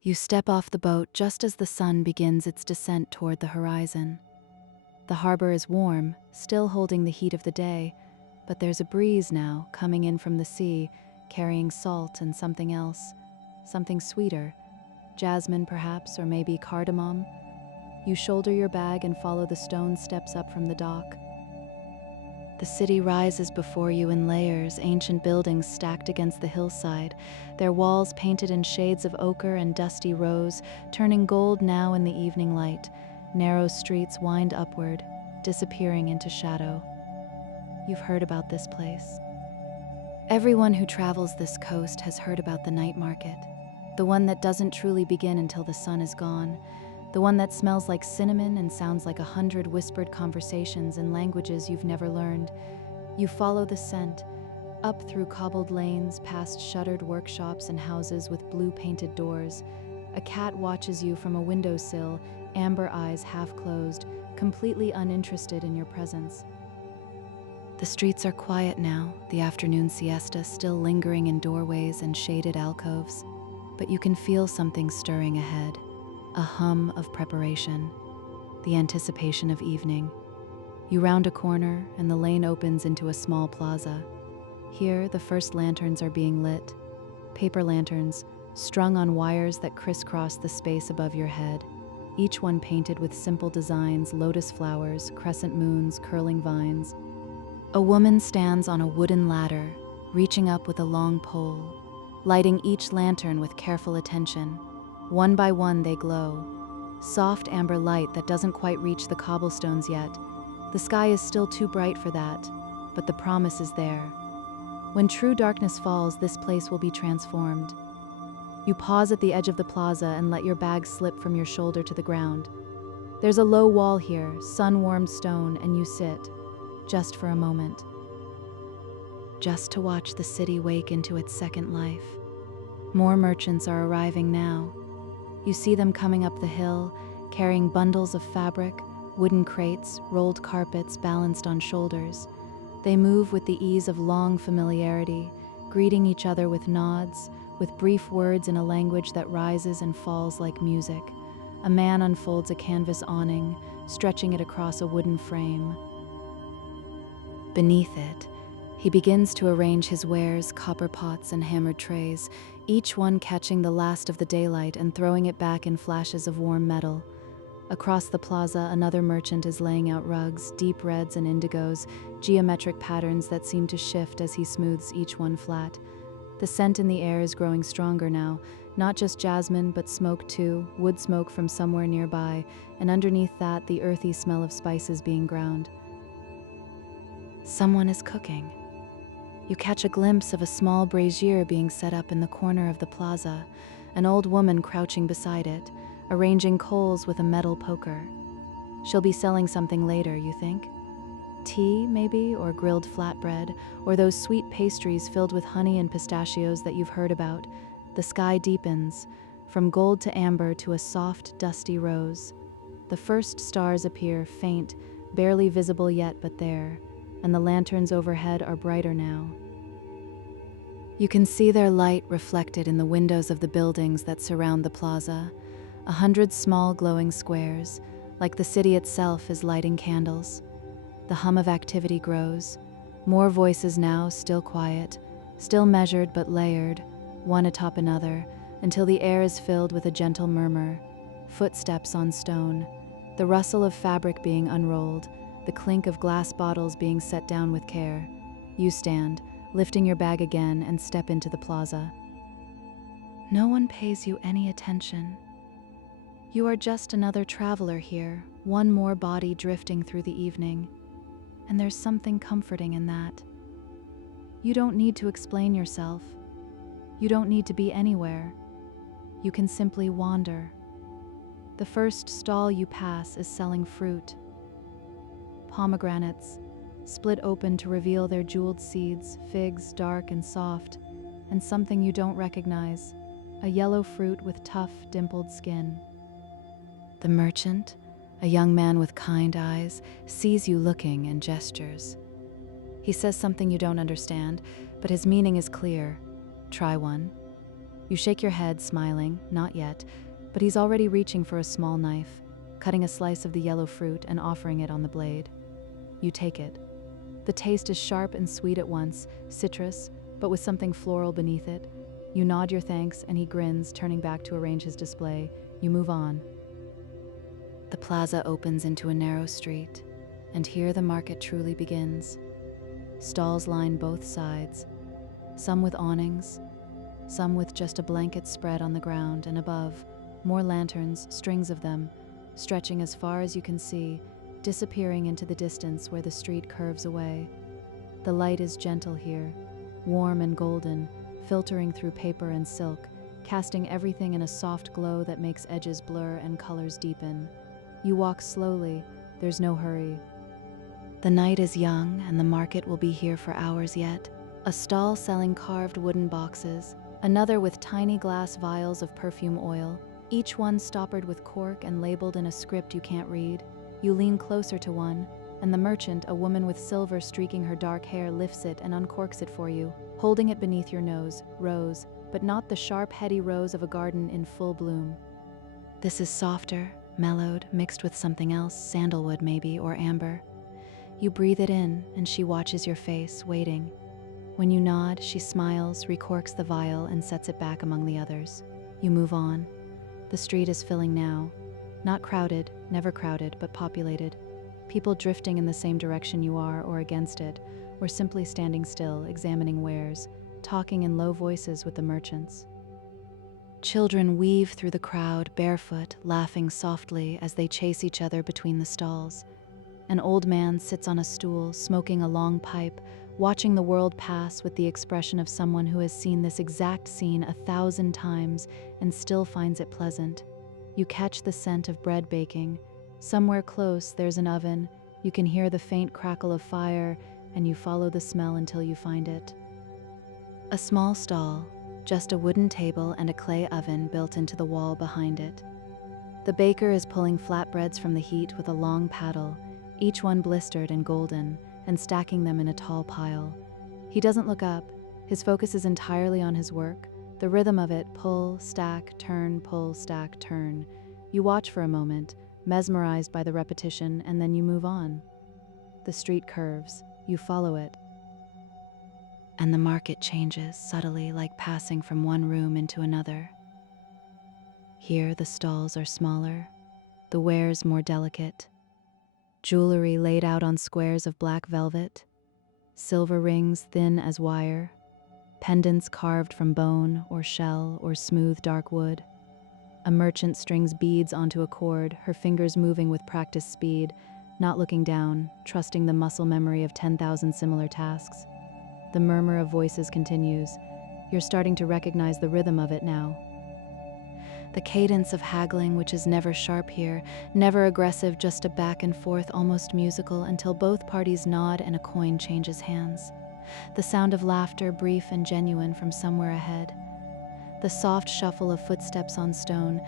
You step off the boat just as the sun begins its descent toward the horizon. The harbor is warm, still holding the heat of the day, but there's a breeze now coming in from the sea, carrying salt and something else, something sweeter, jasmine perhaps, or maybe cardamom. You shoulder your bag and follow the stone steps up from the dock. The city rises before you in layers, ancient buildings stacked against the hillside, their walls painted in shades of ochre and dusty rose, turning gold now in the evening light. Narrow streets wind upward, disappearing into shadow. You've heard about this place. Everyone who travels this coast has heard about the night market, the one that doesn't truly begin until the sun is gone, the one that smells like cinnamon and sounds like 100 whispered conversations in languages you've never learned. You follow the scent, up through cobbled lanes, past shuttered workshops and houses with blue-painted doors. A cat watches you from a windowsill, amber eyes half closed, completely uninterested in your presence. The streets are quiet now, the afternoon siesta still lingering in doorways and shaded alcoves, but you can feel something stirring ahead. A hum of preparation, the anticipation of evening. You round a corner and the lane opens into a small plaza. Here, the first lanterns are being lit, paper lanterns strung on wires that crisscross the space above your head, each one painted with simple designs, lotus flowers, crescent moons, curling vines. A woman stands on a wooden ladder, reaching up with a long pole, lighting each lantern with careful attention. One by one they glow, soft amber light that doesn't quite reach the cobblestones yet. The sky is still too bright for that, but the promise is there. When true darkness falls, this place will be transformed. You pause at the edge of the plaza and let your bag slip from your shoulder to the ground. There's a low wall here, sun-warmed stone, and you sit, just for a moment. Just to watch the city wake into its second life. More merchants are arriving now. You see them coming up the hill, carrying bundles of fabric, wooden crates, rolled carpets balanced on shoulders. They move with the ease of long familiarity, greeting each other with nods, with brief words in a language that rises and falls like music. A man unfolds a canvas awning, stretching it across a wooden frame. Beneath it, he begins to arrange his wares, copper pots and hammered trays, each one catching the last of the daylight and throwing it back in flashes of warm metal. Across the plaza, another merchant is laying out rugs, deep reds and indigos, geometric patterns that seem to shift as he smooths each one flat. The scent in the air is growing stronger now, not just jasmine, but smoke too, wood smoke from somewhere nearby, and underneath that, the earthy smell of spices being ground. Someone is cooking. You catch a glimpse of a small brazier being set up in the corner of the plaza, an old woman crouching beside it, arranging coals with a metal poker. She'll be selling something later, you think? Tea, maybe, or grilled flatbread, or those sweet pastries filled with honey and pistachios that you've heard about. The sky deepens, from gold to amber to a soft, dusty rose. The first stars appear, faint, barely visible yet, but there, and the lanterns overhead are brighter now. You can see their light reflected in the windows of the buildings that surround the plaza, 100 small glowing squares, like the city itself is lighting candles. The hum of activity grows, more voices now, still quiet, still measured but layered, one atop another, until the air is filled with a gentle murmur, footsteps on stone, the rustle of fabric being unrolled, the clink of glass bottles being set down with care. You stand, lifting your bag again, and step into the plaza. No one pays you any attention. You are just another traveler here, one more body drifting through the evening, and there's something comforting in that. You don't need to explain yourself. You don't need to be anywhere. You can simply wander. The first stall you pass is selling fruit. Pomegranates, split open to reveal their jeweled seeds, figs dark and soft, and something you don't recognize, a yellow fruit with tough, dimpled skin. The merchant, a young man with kind eyes, sees you looking and gestures. He says something you don't understand, but his meaning is clear. Try one. You shake your head, smiling, not yet, but he's already reaching for a small knife, cutting a slice of the yellow fruit and offering it on the blade. You take it. The taste is sharp and sweet at once, citrus, but with something floral beneath it. You nod your thanks and he grins, turning back to arrange his display. You move on. The plaza opens into a narrow street, and here the market truly begins. Stalls line both sides, some with awnings, some with just a blanket spread on the ground, and above, more lanterns, strings of them, stretching as far as you can see, disappearing into the distance where the street curves away. The light is gentle here, warm and golden, filtering through paper and silk, casting everything in a soft glow that makes edges blur and colors deepen. You walk slowly, there's no hurry. The night is young and the market will be here for hours yet. A stall selling carved wooden boxes, another with tiny glass vials of perfume oil, each one stoppered with cork and labeled in a script you can't read. You lean closer to one, and the merchant, a woman with silver streaking her dark hair, lifts it and uncorks it for you, holding it beneath your nose. Rose, but not the sharp, heady rose of a garden in full bloom. This is softer, mellowed, mixed with something else, sandalwood maybe, or amber. You breathe it in, and she watches your face, waiting. When you nod, she smiles, recorks the vial, and sets it back among the others. You move on. The street is filling now. Not crowded, never crowded, but populated. People drifting in the same direction you are, or against it, or simply standing still, examining wares, talking in low voices with the merchants. Children weave through the crowd, barefoot, laughing softly as they chase each other between the stalls. An old man sits on a stool, smoking a long pipe, watching the world pass with the expression of someone who has seen this exact scene 1,000 times and still finds it pleasant. You catch the scent of bread baking. Somewhere close, there's an oven. You can hear the faint crackle of fire, and you follow the smell until you find it. A small stall, just a wooden table and a clay oven built into the wall behind it. The baker is pulling flatbreads from the heat with a long paddle, each one blistered and golden, and stacking them in a tall pile. He doesn't look up. His focus is entirely on his work, the rhythm of it, pull, stack, turn, pull, stack, turn. You watch for a moment, mesmerized by the repetition, and then you move on. The street curves. You follow it. And the market changes, subtly, like passing from one room into another. Here the stalls are smaller, the wares more delicate. Jewelry laid out on squares of black velvet, silver rings thin as wire, pendants carved from bone or shell or smooth dark wood. A merchant strings beads onto a cord, her fingers moving with practiced speed, not looking down, trusting the muscle memory of 10,000 similar tasks. The murmur of voices continues. You're starting to recognize the rhythm of it now. The cadence of haggling, which is never sharp here, never aggressive, just a back and forth, almost musical, until both parties nod and a coin changes hands. The sound of laughter, brief and genuine, from somewhere ahead. The soft shuffle of footsteps on stone,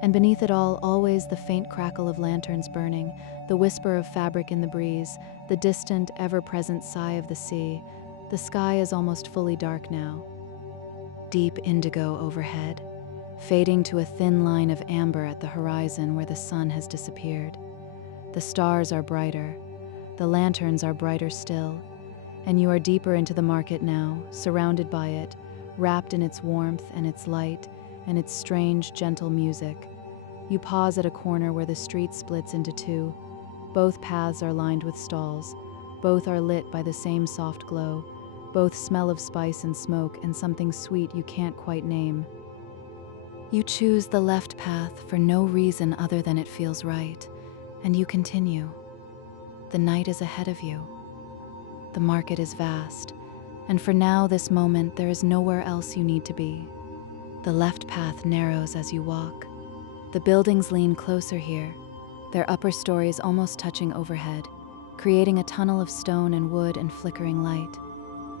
and beneath it all, always the faint crackle of lanterns burning, the whisper of fabric in the breeze, the distant, ever-present sigh of the sea. The sky is almost fully dark now. Deep indigo overhead, fading to a thin line of amber at the horizon where the sun has disappeared. The stars are brighter, the lanterns are brighter still, and you are deeper into the market now, surrounded by it, wrapped in its warmth and its light and its strange, gentle music. You pause at a corner where the street splits into two. Both paths are lined with stalls. Both are lit by the same soft glow. Both smell of spice and smoke and something sweet you can't quite name. You choose the left path for no reason other than it feels right, and you continue. The night is ahead of you. The market is vast, and for now, this moment, there is nowhere else you need to be. The left path narrows as you walk. The buildings lean closer here, their upper stories almost touching overhead, creating a tunnel of stone and wood and flickering light.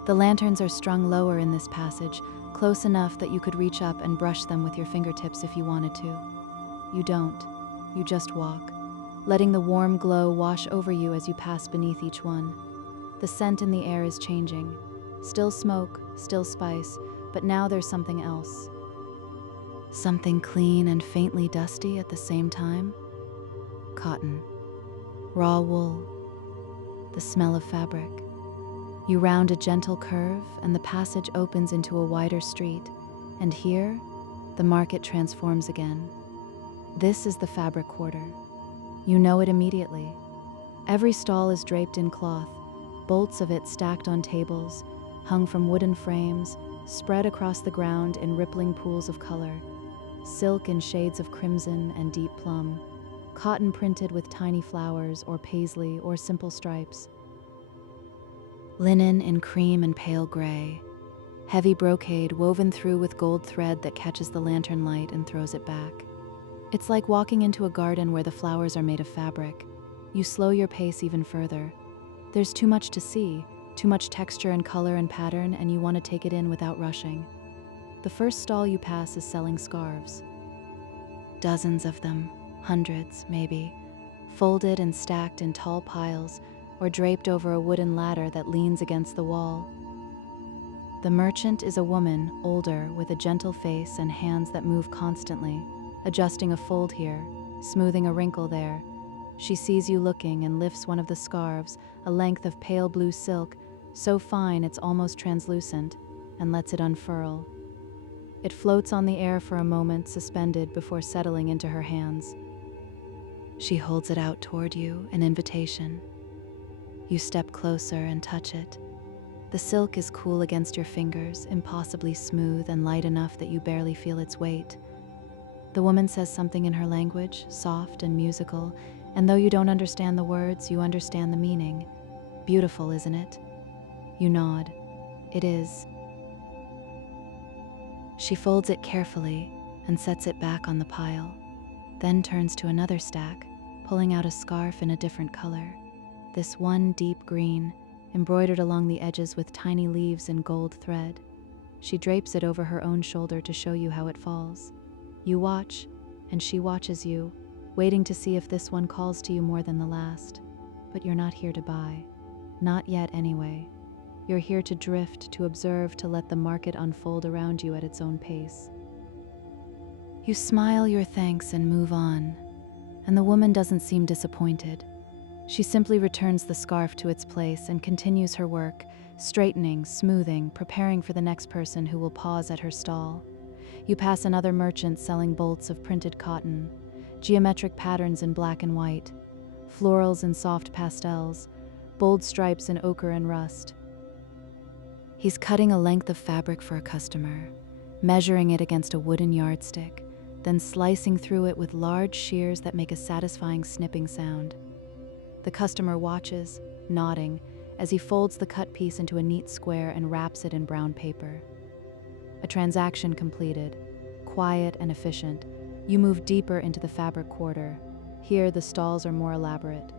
The lanterns are strung lower in this passage, close enough that you could reach up and brush them with your fingertips if you wanted to. You don't. You just walk, letting the warm glow wash over you as you pass beneath each one. The scent in the air is changing. Still smoke, still spice, but now there's something else. Something clean and faintly dusty at the same time. Cotton, raw wool, the smell of fabric. You round a gentle curve and the passage opens into a wider street, and here, the market transforms again. This is the fabric quarter. You know it immediately. Every stall is draped in cloth, bolts of it stacked on tables, hung from wooden frames, spread across the ground in rippling pools of color. Silk in shades of crimson and deep plum, cotton printed with tiny flowers or paisley or simple stripes. Linen in cream and pale gray, heavy brocade woven through with gold thread that catches the lantern light and throws it back. It's like walking into a garden where the flowers are made of fabric. You slow your pace even further. There's too much to see, too much texture and color and pattern, and you want to take it in without rushing. The first stall you pass is selling scarves. Dozens of them, hundreds maybe, folded and stacked in tall piles or draped over a wooden ladder that leans against the wall. The merchant is a woman, older, with a gentle face and hands that move constantly, adjusting a fold here, smoothing a wrinkle there. She sees you looking and lifts one of the scarves, a length of pale blue silk, so fine it's almost translucent, and lets it unfurl. It floats on the air for a moment, suspended before settling into her hands. She holds it out toward you, an invitation. You step closer and touch it. The silk is cool against your fingers, impossibly smooth and light enough that you barely feel its weight. The woman says something in her language, soft and musical, and though you don't understand the words, you understand the meaning. Beautiful, isn't it? You nod. It is. She folds it carefully and sets it back on the pile, then turns to another stack, pulling out a scarf in a different color. This one deep green, embroidered along the edges with tiny leaves in gold thread. She drapes it over her own shoulder to show you how it falls. You watch, and she watches you, waiting to see if this one calls to you more than the last. But you're not here to buy. Not yet, anyway. You're here to drift, to observe, to let the market unfold around you at its own pace. You smile your thanks and move on, and the woman doesn't seem disappointed. She simply returns the scarf to its place and continues her work, straightening, smoothing, preparing for the next person who will pause at her stall. You pass another merchant selling bolts of printed cotton, geometric patterns in black and white, florals in soft pastels, bold stripes in ochre and rust. He's cutting a length of fabric for a customer, measuring it against a wooden yardstick, then slicing through it with large shears that make a satisfying snipping sound. The customer watches, nodding, as he folds the cut piece into a neat square and wraps it in brown paper. A transaction completed, quiet and efficient. You move deeper into the fabric quarter. Here, the stalls are more elaborate.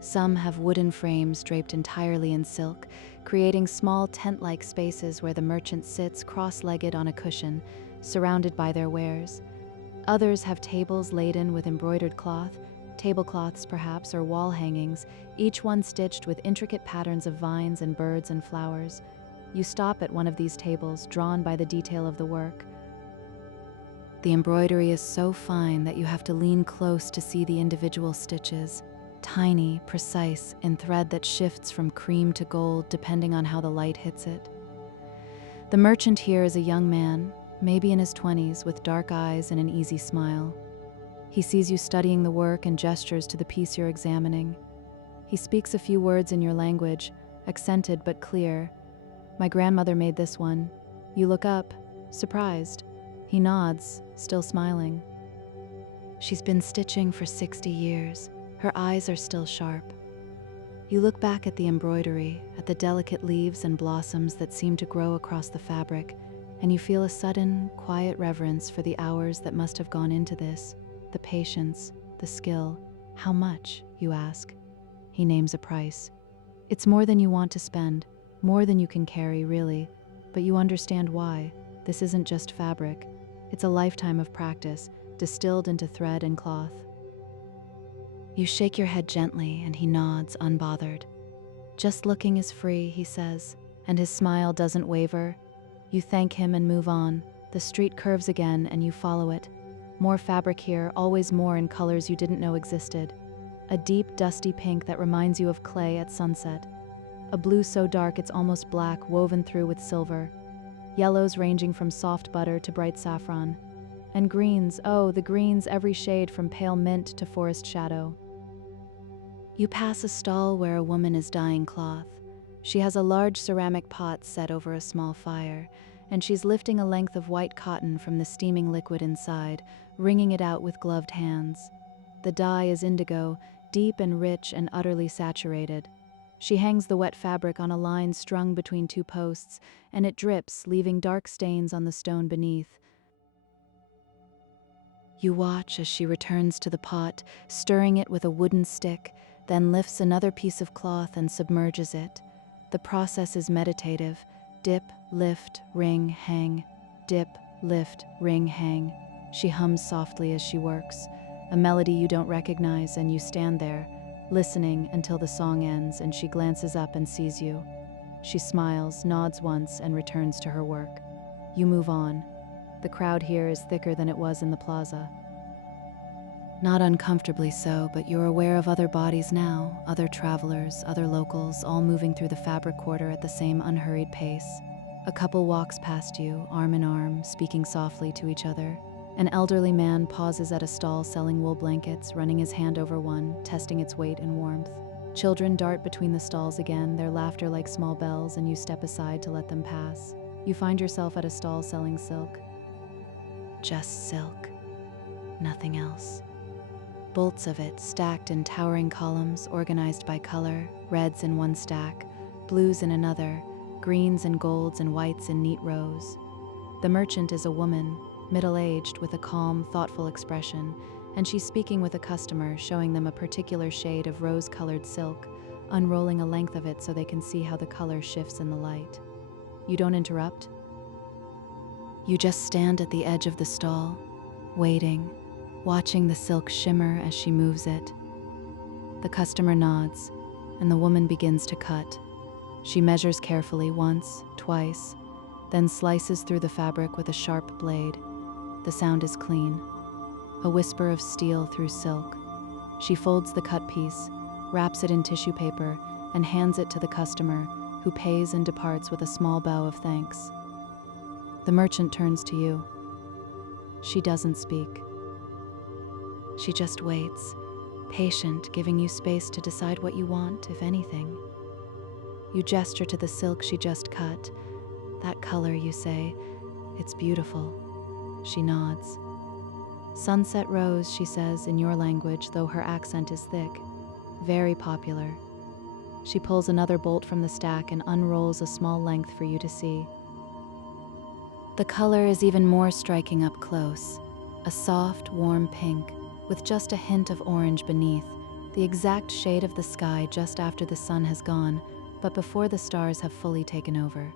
Some have wooden frames draped entirely in silk, creating small tent-like spaces where the merchant sits cross-legged on a cushion, surrounded by their wares. Others have tables laden with embroidered cloth, tablecloths perhaps, or wall hangings, each one stitched with intricate patterns of vines and birds and flowers. You stop at one of these tables, drawn by the detail of the work. The embroidery is so fine that you have to lean close to see the individual stitches, tiny, precise, in thread that shifts from cream to gold depending on how the light hits it. The merchant here is a young man, maybe in his 20s, with dark eyes and an easy smile. He sees you studying the work and gestures to the piece you're examining. He speaks a few words in your language, accented but clear. "My grandmother made this one." You look up, surprised. He nods, still smiling. "She's been stitching for 60 years. Her eyes are still sharp." You look back at the embroidery, at the delicate leaves and blossoms that seem to grow across the fabric, and you feel a sudden, quiet reverence for the hours that must have gone into this, the patience, the skill. "How much?" you ask. He names a price. It's more than you want to spend, more than you can carry, really, but you understand why. This isn't just fabric. It's a lifetime of practice, distilled into thread and cloth. You shake your head gently, and he nods, unbothered. "Just looking is free," he says, and his smile doesn't waver. You thank him and move on, The street curves again and you follow it. More fabric here, always more in colors you didn't know existed. A deep, dusty pink that reminds you of clay at sunset. A blue so dark it's almost black, woven through with silver. Yellows ranging from soft butter to bright saffron. And greens, oh, the greens, every shade from pale mint to forest shadow. You pass a stall where a woman is dyeing cloth. She has a large ceramic pot set over a small fire, and she's lifting a length of white cotton from the steaming liquid inside, wringing it out with gloved hands. The dye is indigo, deep and rich and utterly saturated. She hangs the wet fabric on a line strung between two posts, and it drips, leaving dark stains on the stone beneath. You watch as she returns to the pot, stirring it with a wooden stick, then lifts another piece of cloth and submerges it. The process is meditative. Dip, lift, wring, hang. Dip, lift, wring, hang. She hums softly as she works, a melody you don't recognize, and you stand there, listening until the song ends and she glances up and sees you. She smiles, nods once, and returns to her work. You move on. The crowd here is thicker than it was in the plaza. Not uncomfortably so, but you're aware of other bodies now, other travelers, other locals, all moving through the fabric quarter at the same unhurried pace. A couple walks past you, arm in arm, speaking softly to each other. An elderly man pauses at a stall selling wool blankets, running his hand over one, testing its weight and warmth. Children dart between the stalls again, their laughter like small bells, and you step aside to let them pass. You find yourself at a stall selling silk. Just silk. Nothing else. Bolts of it stacked in towering columns, organized by color, reds in one stack, blues in another, greens and golds and whites in neat rows. The merchant is a woman, middle-aged, with a calm, thoughtful expression, and she's speaking with a customer, showing them a particular shade of rose-colored silk, unrolling a length of it so they can see how the color shifts in the light. You don't interrupt. You just stand at the edge of the stall, waiting, watching the silk shimmer as she moves it. The customer nods, and the woman begins to cut. She measures carefully once, twice, then slices through the fabric with a sharp blade. The sound is clean, a whisper of steel through silk. She folds the cut piece, wraps it in tissue paper, and hands it to the customer, who pays and departs with a small bow of thanks. The merchant turns to you. She doesn't speak. She just waits, patient, giving you space to decide what you want, if anything. You gesture to the silk she just cut. That color, you say. It's beautiful. She nods. Sunset rose, she says, in your language, though her accent is thick. Very popular. She pulls another bolt from the stack and unrolls a small length for you to see. The color is even more striking up close. A soft, warm pink, with just a hint of orange beneath, the exact shade of the sky just after the sun has gone, but before the stars have fully taken over.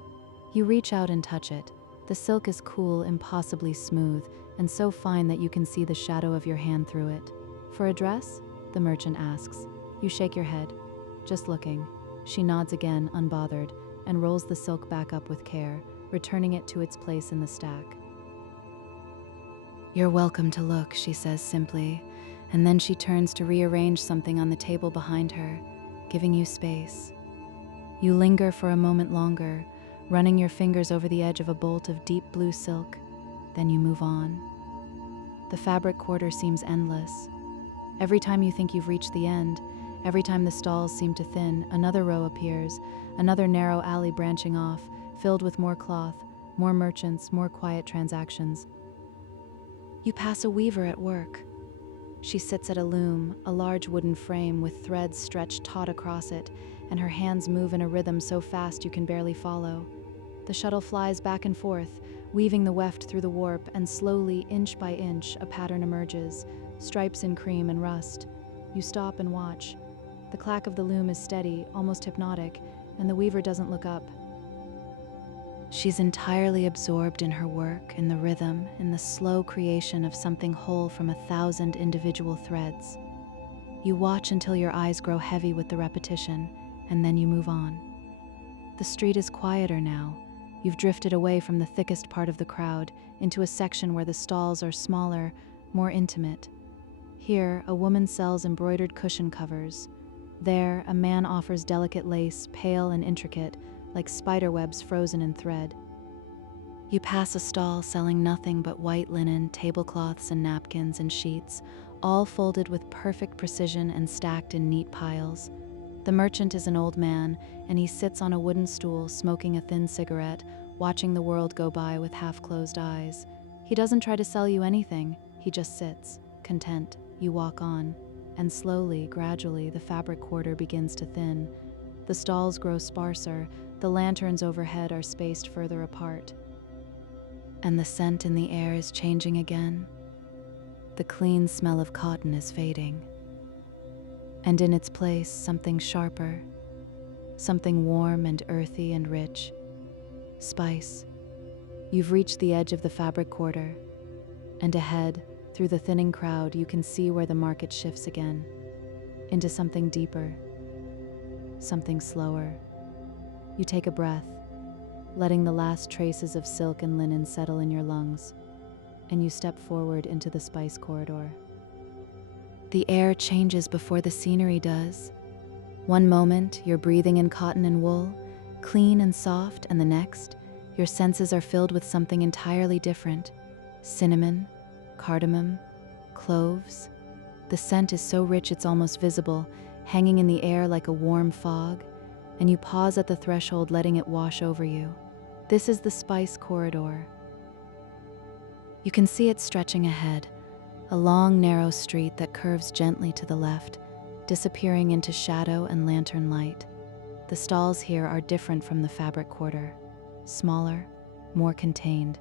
You reach out and touch it. The silk is cool, impossibly smooth, and so fine that you can see the shadow of your hand through it. For a dress? The merchant asks. You shake your head. Just looking. She nods again, unbothered, and rolls the silk back up with care, returning it to its place in the stack. You're welcome to look, she says simply, and then she turns to rearrange something on the table behind her, giving you space. You linger for a moment longer, running your fingers over the edge of a bolt of deep blue silk, then you move on. The fabric quarter seems endless. Every time you think you've reached the end, every time the stalls seem to thin, another row appears, another narrow alley branching off, filled with more cloth, more merchants, more quiet transactions. You pass a weaver at work. She sits at a loom, a large wooden frame with threads stretched taut across it, and her hands move in a rhythm so fast you can barely follow. The shuttle flies back and forth, weaving the weft through the warp, and slowly, inch by inch, a pattern emerges, stripes in cream and rust. You stop and watch. The clack of the loom is steady, almost hypnotic, and the weaver doesn't look up. She's entirely absorbed in her work, in the rhythm, in the slow creation of something whole from 1,000 individual threads. You watch until your eyes grow heavy with the repetition, and then you move on. The street is quieter now, You've drifted away from the thickest part of the crowd into a section where the stalls are smaller, more intimate. Here, a woman sells embroidered cushion covers. There, a man offers delicate lace, pale and intricate, like spiderwebs frozen in thread. You pass a stall selling nothing but white linen, tablecloths and napkins and sheets, all folded with perfect precision and stacked in neat piles. The merchant is an old man, and he sits on a wooden stool smoking a thin cigarette, watching the world go by with half-closed eyes. He doesn't try to sell you anything, he just sits, content. You walk on, and slowly, gradually, the fabric quarter begins to thin. The stalls grow sparser, the lanterns overhead are spaced further apart. And the scent in the air is changing again. The clean smell of cotton is fading. And in its place, something sharper, something warm and earthy and rich. Spice. You've reached the edge of the fabric quarter, and ahead, through the thinning crowd, you can see where the market shifts again, into something deeper, something slower. You take a breath, letting the last traces of silk and linen settle in your lungs, and you step forward into the spice corridor. The air changes before the scenery does. One moment, you're breathing in cotton and wool, clean and soft, and the next, your senses are filled with something entirely different. Cinnamon, cardamom, cloves. The scent is so rich it's almost visible, hanging in the air like a warm fog, and you pause at the threshold, letting it wash over you. This is the spice corridor. You can see it stretching ahead, a long, narrow street that curves gently to the left, disappearing into shadow and lantern light. The stalls here are different from the fabric quarter, smaller, more contained.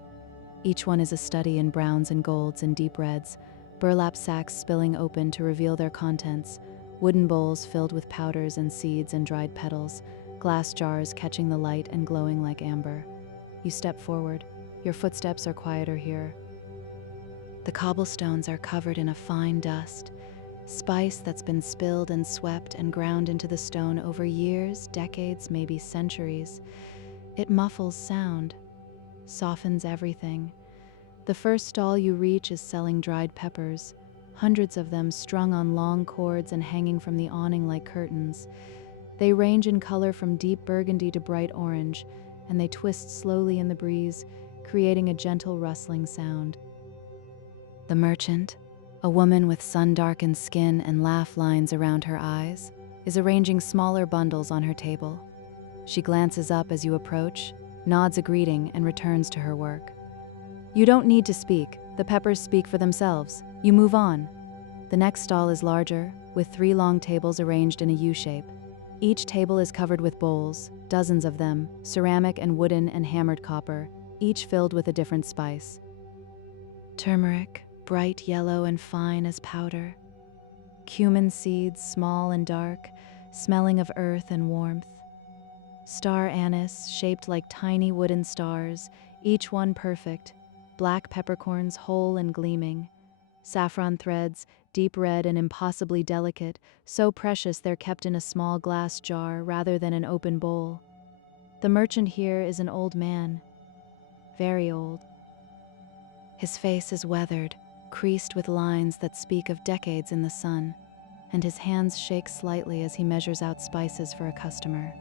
Each one is a study in browns and golds and deep reds, burlap sacks spilling open to reveal their contents, wooden bowls filled with powders and seeds and dried petals, glass jars catching the light and glowing like amber. You step forward. Your footsteps are quieter here. The cobblestones are covered in a fine dust, spice that's been spilled and swept and ground into the stone over years, decades, maybe centuries. It muffles sound, softens everything. The first stall you reach is selling dried peppers, hundreds of them strung on long cords and hanging from the awning like curtains. They range in color from deep burgundy to bright orange, and they twist slowly in the breeze, creating a gentle rustling sound. The merchant, a woman with sun-darkened skin and laugh lines around her eyes, is arranging smaller bundles on her table. She glances up as you approach, nods a greeting, and returns to her work. You don't need to speak. The peppers speak for themselves. You move on. The next stall is larger, with 3 long tables arranged in a U-shape. Each table is covered with bowls, dozens of them, ceramic and wooden and hammered copper, each filled with a different spice. Turmeric, bright yellow and fine as powder. Cumin seeds, small and dark, smelling of earth and warmth. Star anise, shaped like tiny wooden stars, each one perfect. Black peppercorns, whole and gleaming. Saffron threads, deep red and impossibly delicate, so precious they're kept in a small glass jar rather than an open bowl. The merchant here is an old man, very old. His face is weathered, creased with lines that speak of decades in the sun, and his hands shake slightly as he measures out spices for a customer.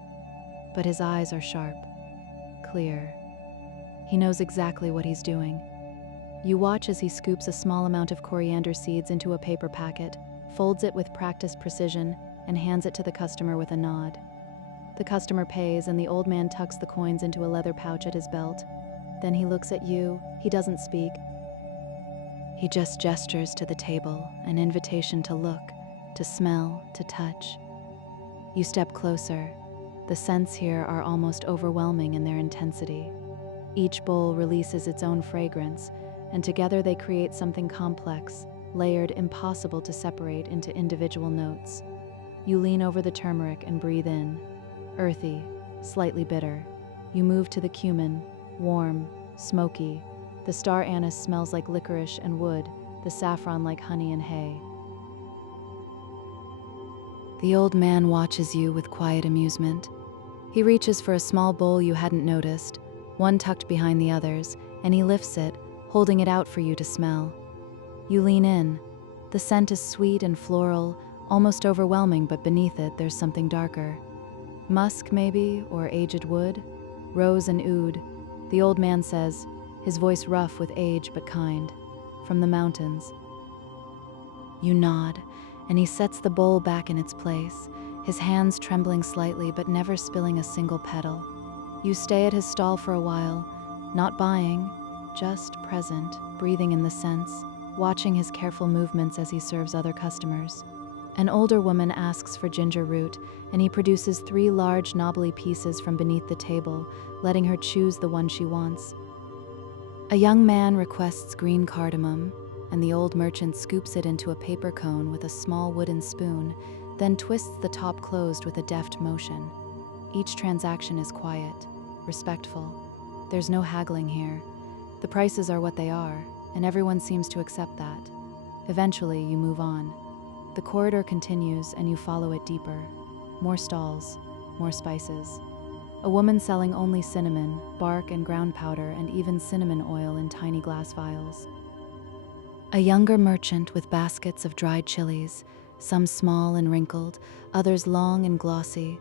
But his eyes are sharp, clear. He knows exactly what he's doing. You watch as he scoops a small amount of coriander seeds into a paper packet, folds it with practiced precision, and hands it to the customer with a nod. The customer pays, and the old man tucks the coins into a leather pouch at his belt. Then he looks at you. He doesn't speak. He just gestures to the table, an invitation to look, to smell, to touch. You step closer. The scents here are almost overwhelming in their intensity. Each bowl releases its own fragrance, and together they create something complex, layered, impossible to separate into individual notes. You lean over the turmeric and breathe in. Earthy, slightly bitter. You move to the cumin, warm, smoky. The star anise smells like licorice and wood, the saffron like honey and hay. The old man watches you with quiet amusement. He reaches for a small bowl you hadn't noticed, one tucked behind the others, and he lifts it, holding it out for you to smell. You lean in. The scent is sweet and floral, almost overwhelming, but beneath it there's something darker. Musk, maybe, or aged wood? Rose and oud, the old man says, his voice rough with age but kind. From the mountains. You nod, and he sets the bowl back in its place, his hands trembling slightly but never spilling a single petal. You stay at his stall for a while, not buying, just present, breathing in the scents, watching his careful movements as he serves other customers. An older woman asks for ginger root, and he produces 3 large knobbly pieces from beneath the table, letting her choose the one she wants. A young man requests green cardamom, and the old merchant scoops it into a paper cone with a small wooden spoon, then twists the top closed with a deft motion. Each transaction is quiet, respectful. There's no haggling here. The prices are what they are, and everyone seems to accept that. Eventually, you move on. The corridor continues, and you follow it deeper. More stalls, more spices. A woman selling only cinnamon, bark and ground powder, and even cinnamon oil in tiny glass vials. A younger merchant with baskets of dried chilies, some small and wrinkled, others long and glossy.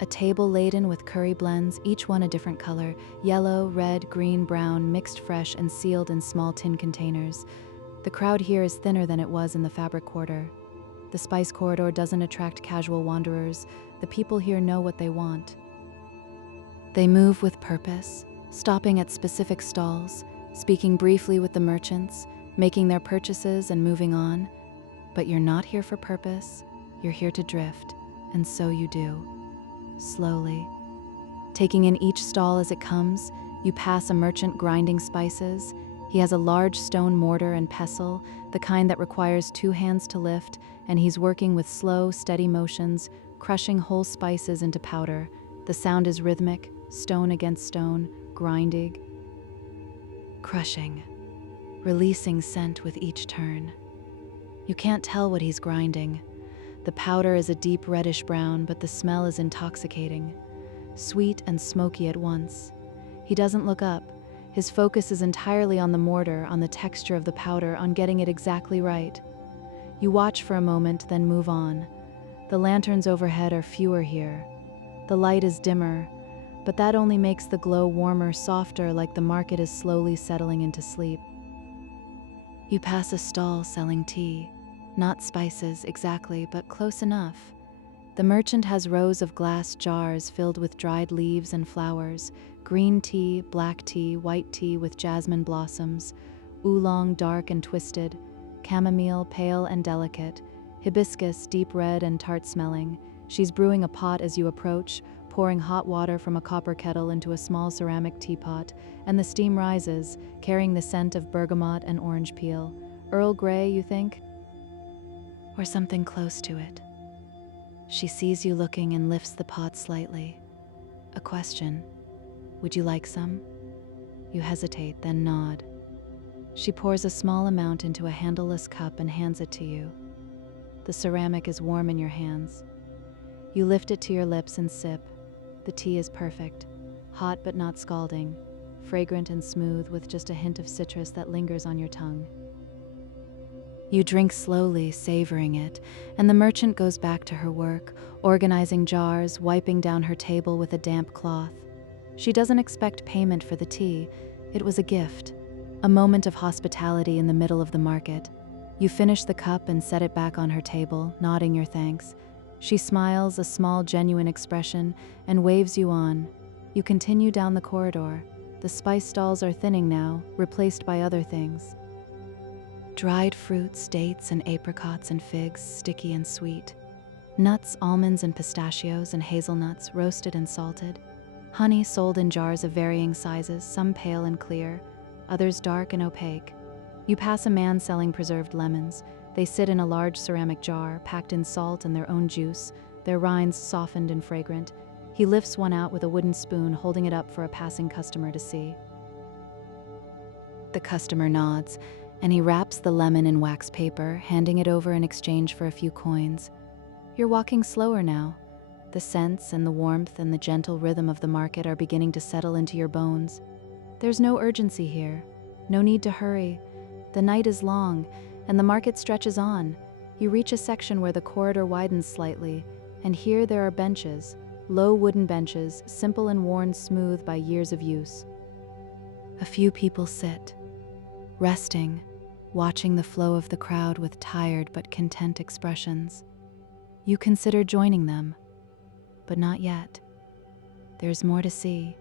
A table laden with curry blends, each one a different color, yellow, red, green, brown, mixed fresh and sealed in small tin containers. The crowd here is thinner than it was in the fabric quarter. The spice corridor doesn't attract casual wanderers. The people here know what they want. They move with purpose, stopping at specific stalls, speaking briefly with the merchants, making their purchases and moving on. But you're not here for purpose, you're here to drift, and so you do. Slowly. Taking in each stall as it comes, you pass a merchant grinding spices. He has a large stone mortar and pestle, the kind that requires 2 hands to lift, and he's working with slow, steady motions, crushing whole spices into powder. The sound is rhythmic, stone against stone, grinding, crushing, releasing scent with each turn. You can't tell what he's grinding. The powder is a deep reddish brown, but the smell is intoxicating, sweet and smoky at once. He doesn't look up. His focus is entirely on the mortar, on the texture of the powder, on getting it exactly right. You watch for a moment, then move on. The lanterns overhead are fewer here. The light is dimmer, but that only makes the glow warmer, softer, like the market is slowly settling into sleep. You pass a stall selling tea. Not spices exactly, but close enough. The merchant has rows of glass jars filled with dried leaves and flowers, green tea, black tea, white tea with jasmine blossoms, oolong dark and twisted, chamomile pale and delicate, hibiscus deep red and tart smelling. She's brewing a pot as you approach, pouring hot water from a copper kettle into a small ceramic teapot, and the steam rises, carrying the scent of bergamot and orange peel. Earl Grey, you think? Or something close to it. She sees you looking and lifts the pot slightly. A question. Would you like some? You hesitate, then nod. She pours a small amount into a handleless cup and hands it to you. The ceramic is warm in your hands. You lift it to your lips and sip. The tea is perfect, hot but not scalding, fragrant and smooth with just a hint of citrus that lingers on your tongue. You drink slowly, savoring it, and the merchant goes back to her work, organizing jars, wiping down her table with a damp cloth. She doesn't expect payment for the tea. It was a gift, a moment of hospitality in the middle of the market. You finish the cup and set it back on her table, nodding your thanks. She smiles, a small, genuine expression, and waves you on. You continue down the corridor. The spice stalls are thinning now, replaced by other things. Dried fruits, dates and apricots and figs, sticky and sweet. Nuts, almonds and pistachios and hazelnuts, roasted and salted. Honey sold in jars of varying sizes, some pale and clear, others dark and opaque. You pass a man selling preserved lemons. They sit in a large ceramic jar, packed in salt and their own juice, their rinds softened and fragrant. He lifts one out with a wooden spoon, holding it up for a passing customer to see. The customer nods, and he wraps the lemon in wax paper, handing it over in exchange for a few coins. You're walking slower now. The scents and the warmth and the gentle rhythm of the market are beginning to settle into your bones. There's no urgency here, no need to hurry. The night is long, and the market stretches on. You reach a section where the corridor widens slightly, and here there are benches, low wooden benches, simple and worn smooth by years of use. A few people sit, resting, watching the flow of the crowd with tired but content expressions. You consider joining them, but not yet. There's more to see.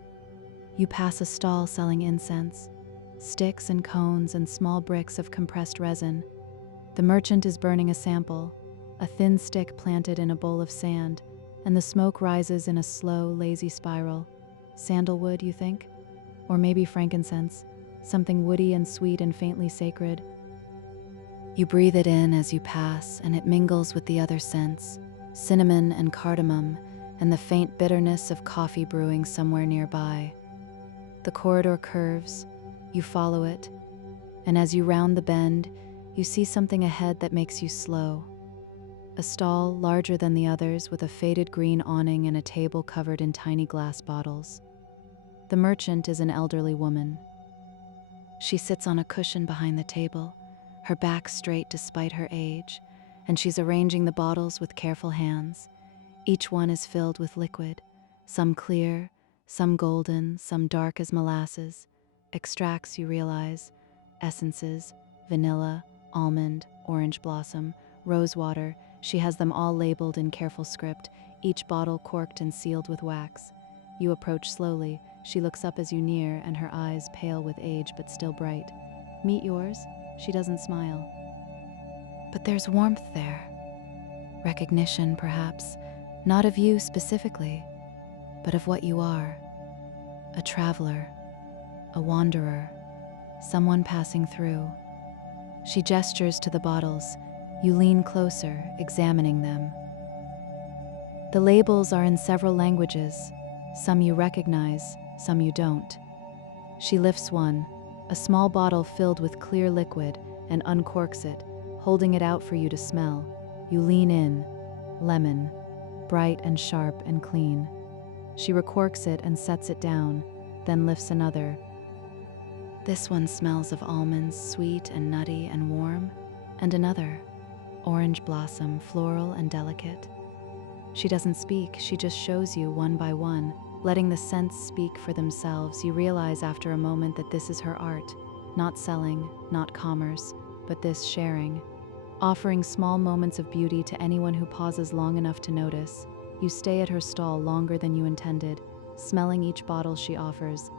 You pass a stall selling incense, sticks and cones and small bricks of compressed resin. The merchant is burning a sample, a thin stick planted in a bowl of sand, and the smoke rises in a slow, lazy spiral. Sandalwood, you think? Or maybe frankincense, something woody and sweet and faintly sacred. You breathe it in as you pass, and it mingles with the other scents, cinnamon and cardamom, and the faint bitterness of coffee brewing somewhere nearby. The corridor curves, you follow it, and as you round the bend, you see something ahead that makes you slow. A stall larger than the others with a faded green awning and a table covered in tiny glass bottles. The merchant is an elderly woman. She sits on a cushion behind the table, her back straight despite her age, and she's arranging the bottles with careful hands. Each one is filled with liquid, some clear, some golden, some dark as molasses. Extracts, you realize, essences, vanilla, almond, orange blossom, rose water. She has them all labeled in careful script, each bottle corked and sealed with wax. You approach slowly. She looks up as you near, and her eyes pale with age but still bright. Meet yours? She doesn't smile. But there's warmth there. Recognition, perhaps, not of you specifically, but of what you are. A traveler, a wanderer, someone passing through. She gestures to the bottles. You lean closer, examining them. The labels are in several languages. Some you recognize, some you don't. She lifts one, a small bottle filled with clear liquid, and uncorks it, holding it out for you to smell. You lean in. Lemon, bright and sharp and clean. She recorks it and sets it down, then lifts another. This one smells of almonds, sweet and nutty and warm, and another, orange blossom, floral and delicate. She doesn't speak, she just shows you one by one, letting the scents speak for themselves. You realize after a moment that this is her art, not selling, not commerce, but this sharing, offering small moments of beauty to anyone who pauses long enough to notice. You stay at her stall longer than you intended, smelling each bottle she offers,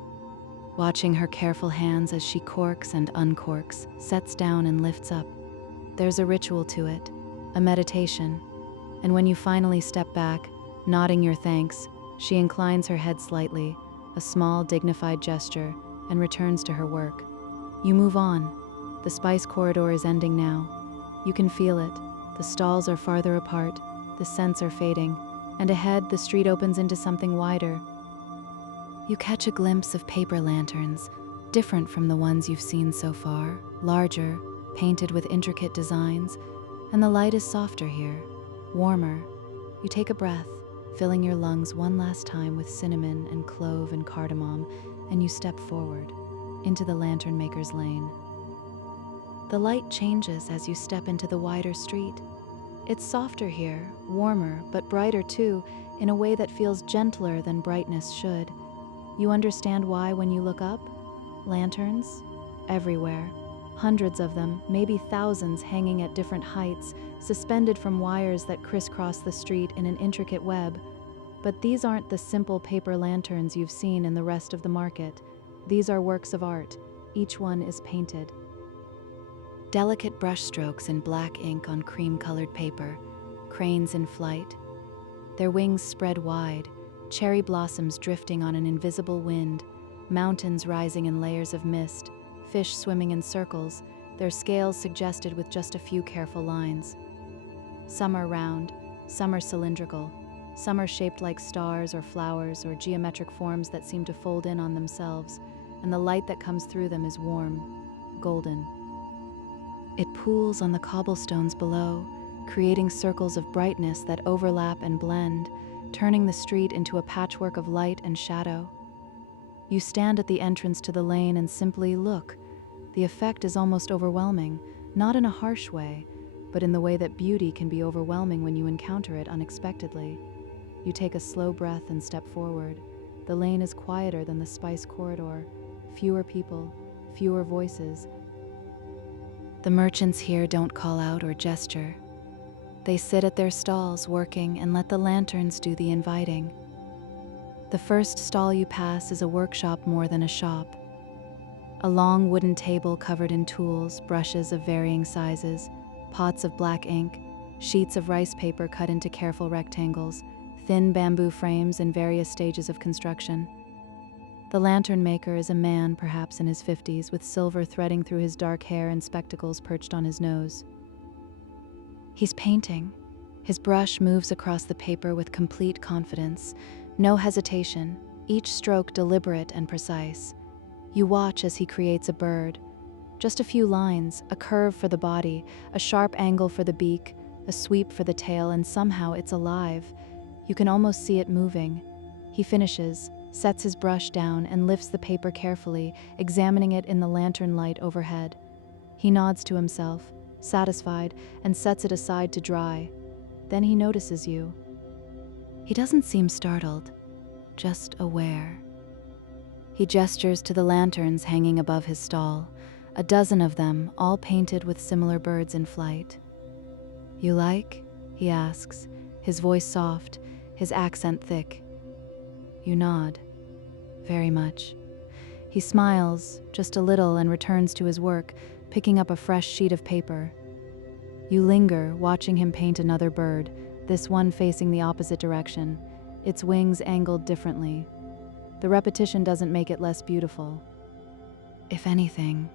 watching her careful hands as she corks and uncorks, sets down and lifts up. There's a ritual to it, a meditation, and when you finally step back, nodding your thanks, she inclines her head slightly, a small, dignified gesture, and returns to her work. You move on. The spice corridor is ending now. You can feel it. The stalls are farther apart, the scents are fading, and ahead the street opens into something wider. You catch a glimpse of paper lanterns, different from the ones you've seen so far, larger, painted with intricate designs, and the light is softer here, warmer. You take a breath, filling your lungs one last time with cinnamon and clove and cardamom, and you step forward, into the lantern maker's lane. The light changes as you step into the wider street. It's softer here, warmer, but brighter too, in a way that feels gentler than brightness should. You understand why when you look up? Lanterns? Everywhere. Hundreds of them, maybe thousands, hanging at different heights, suspended from wires that crisscross the street in an intricate web. But these aren't the simple paper lanterns you've seen in the rest of the market. These are works of art. Each one is painted. Delicate brushstrokes in black ink on cream-colored paper, cranes in flight. Their wings spread wide, cherry blossoms drifting on an invisible wind, mountains rising in layers of mist, fish swimming in circles, their scales suggested with just a few careful lines. Some are round, some are cylindrical, some are shaped like stars or flowers or geometric forms that seem to fold in on themselves, and the light that comes through them is warm, golden. It pools on the cobblestones below, creating circles of brightness that overlap and blend, turning the street into a patchwork of light and shadow. You stand at the entrance to the lane and simply look. The effect is almost overwhelming, not in a harsh way, but in the way that beauty can be overwhelming when you encounter it unexpectedly. You take a slow breath and step forward. The lane is quieter than the spice corridor. Fewer people, fewer voices. The merchants here don't call out or gesture. They sit at their stalls working and let the lanterns do the inviting. The first stall you pass is a workshop more than a shop. A long wooden table covered in tools, brushes of varying sizes, pots of black ink, sheets of rice paper cut into careful rectangles, thin bamboo frames in various stages of construction. The lantern maker is a man, perhaps in his 50s, with silver threading through his dark hair and spectacles perched on his nose. He's painting. His brush moves across the paper with complete confidence, no hesitation, each stroke deliberate and precise. You watch as he creates a bird. Just a few lines, a curve for the body, a sharp angle for the beak, a sweep for the tail, and somehow it's alive. You can almost see it moving. He finishes, sets his brush down, and lifts the paper carefully, examining it in the lantern light overhead. He nods to himself, satisfied, and sets it aside to dry. Then he notices you. He doesn't seem startled, just aware. He gestures to the lanterns hanging above his stall, a dozen of them, all painted with similar birds in flight. "You like?" he asks, his voice soft, his accent thick. You nod. "Very much." He smiles, just a little, and returns to his work, picking up a fresh sheet of paper. You linger, watching him paint another bird, this one facing the opposite direction, its wings angled differently. The repetition doesn't make it less beautiful. If anything,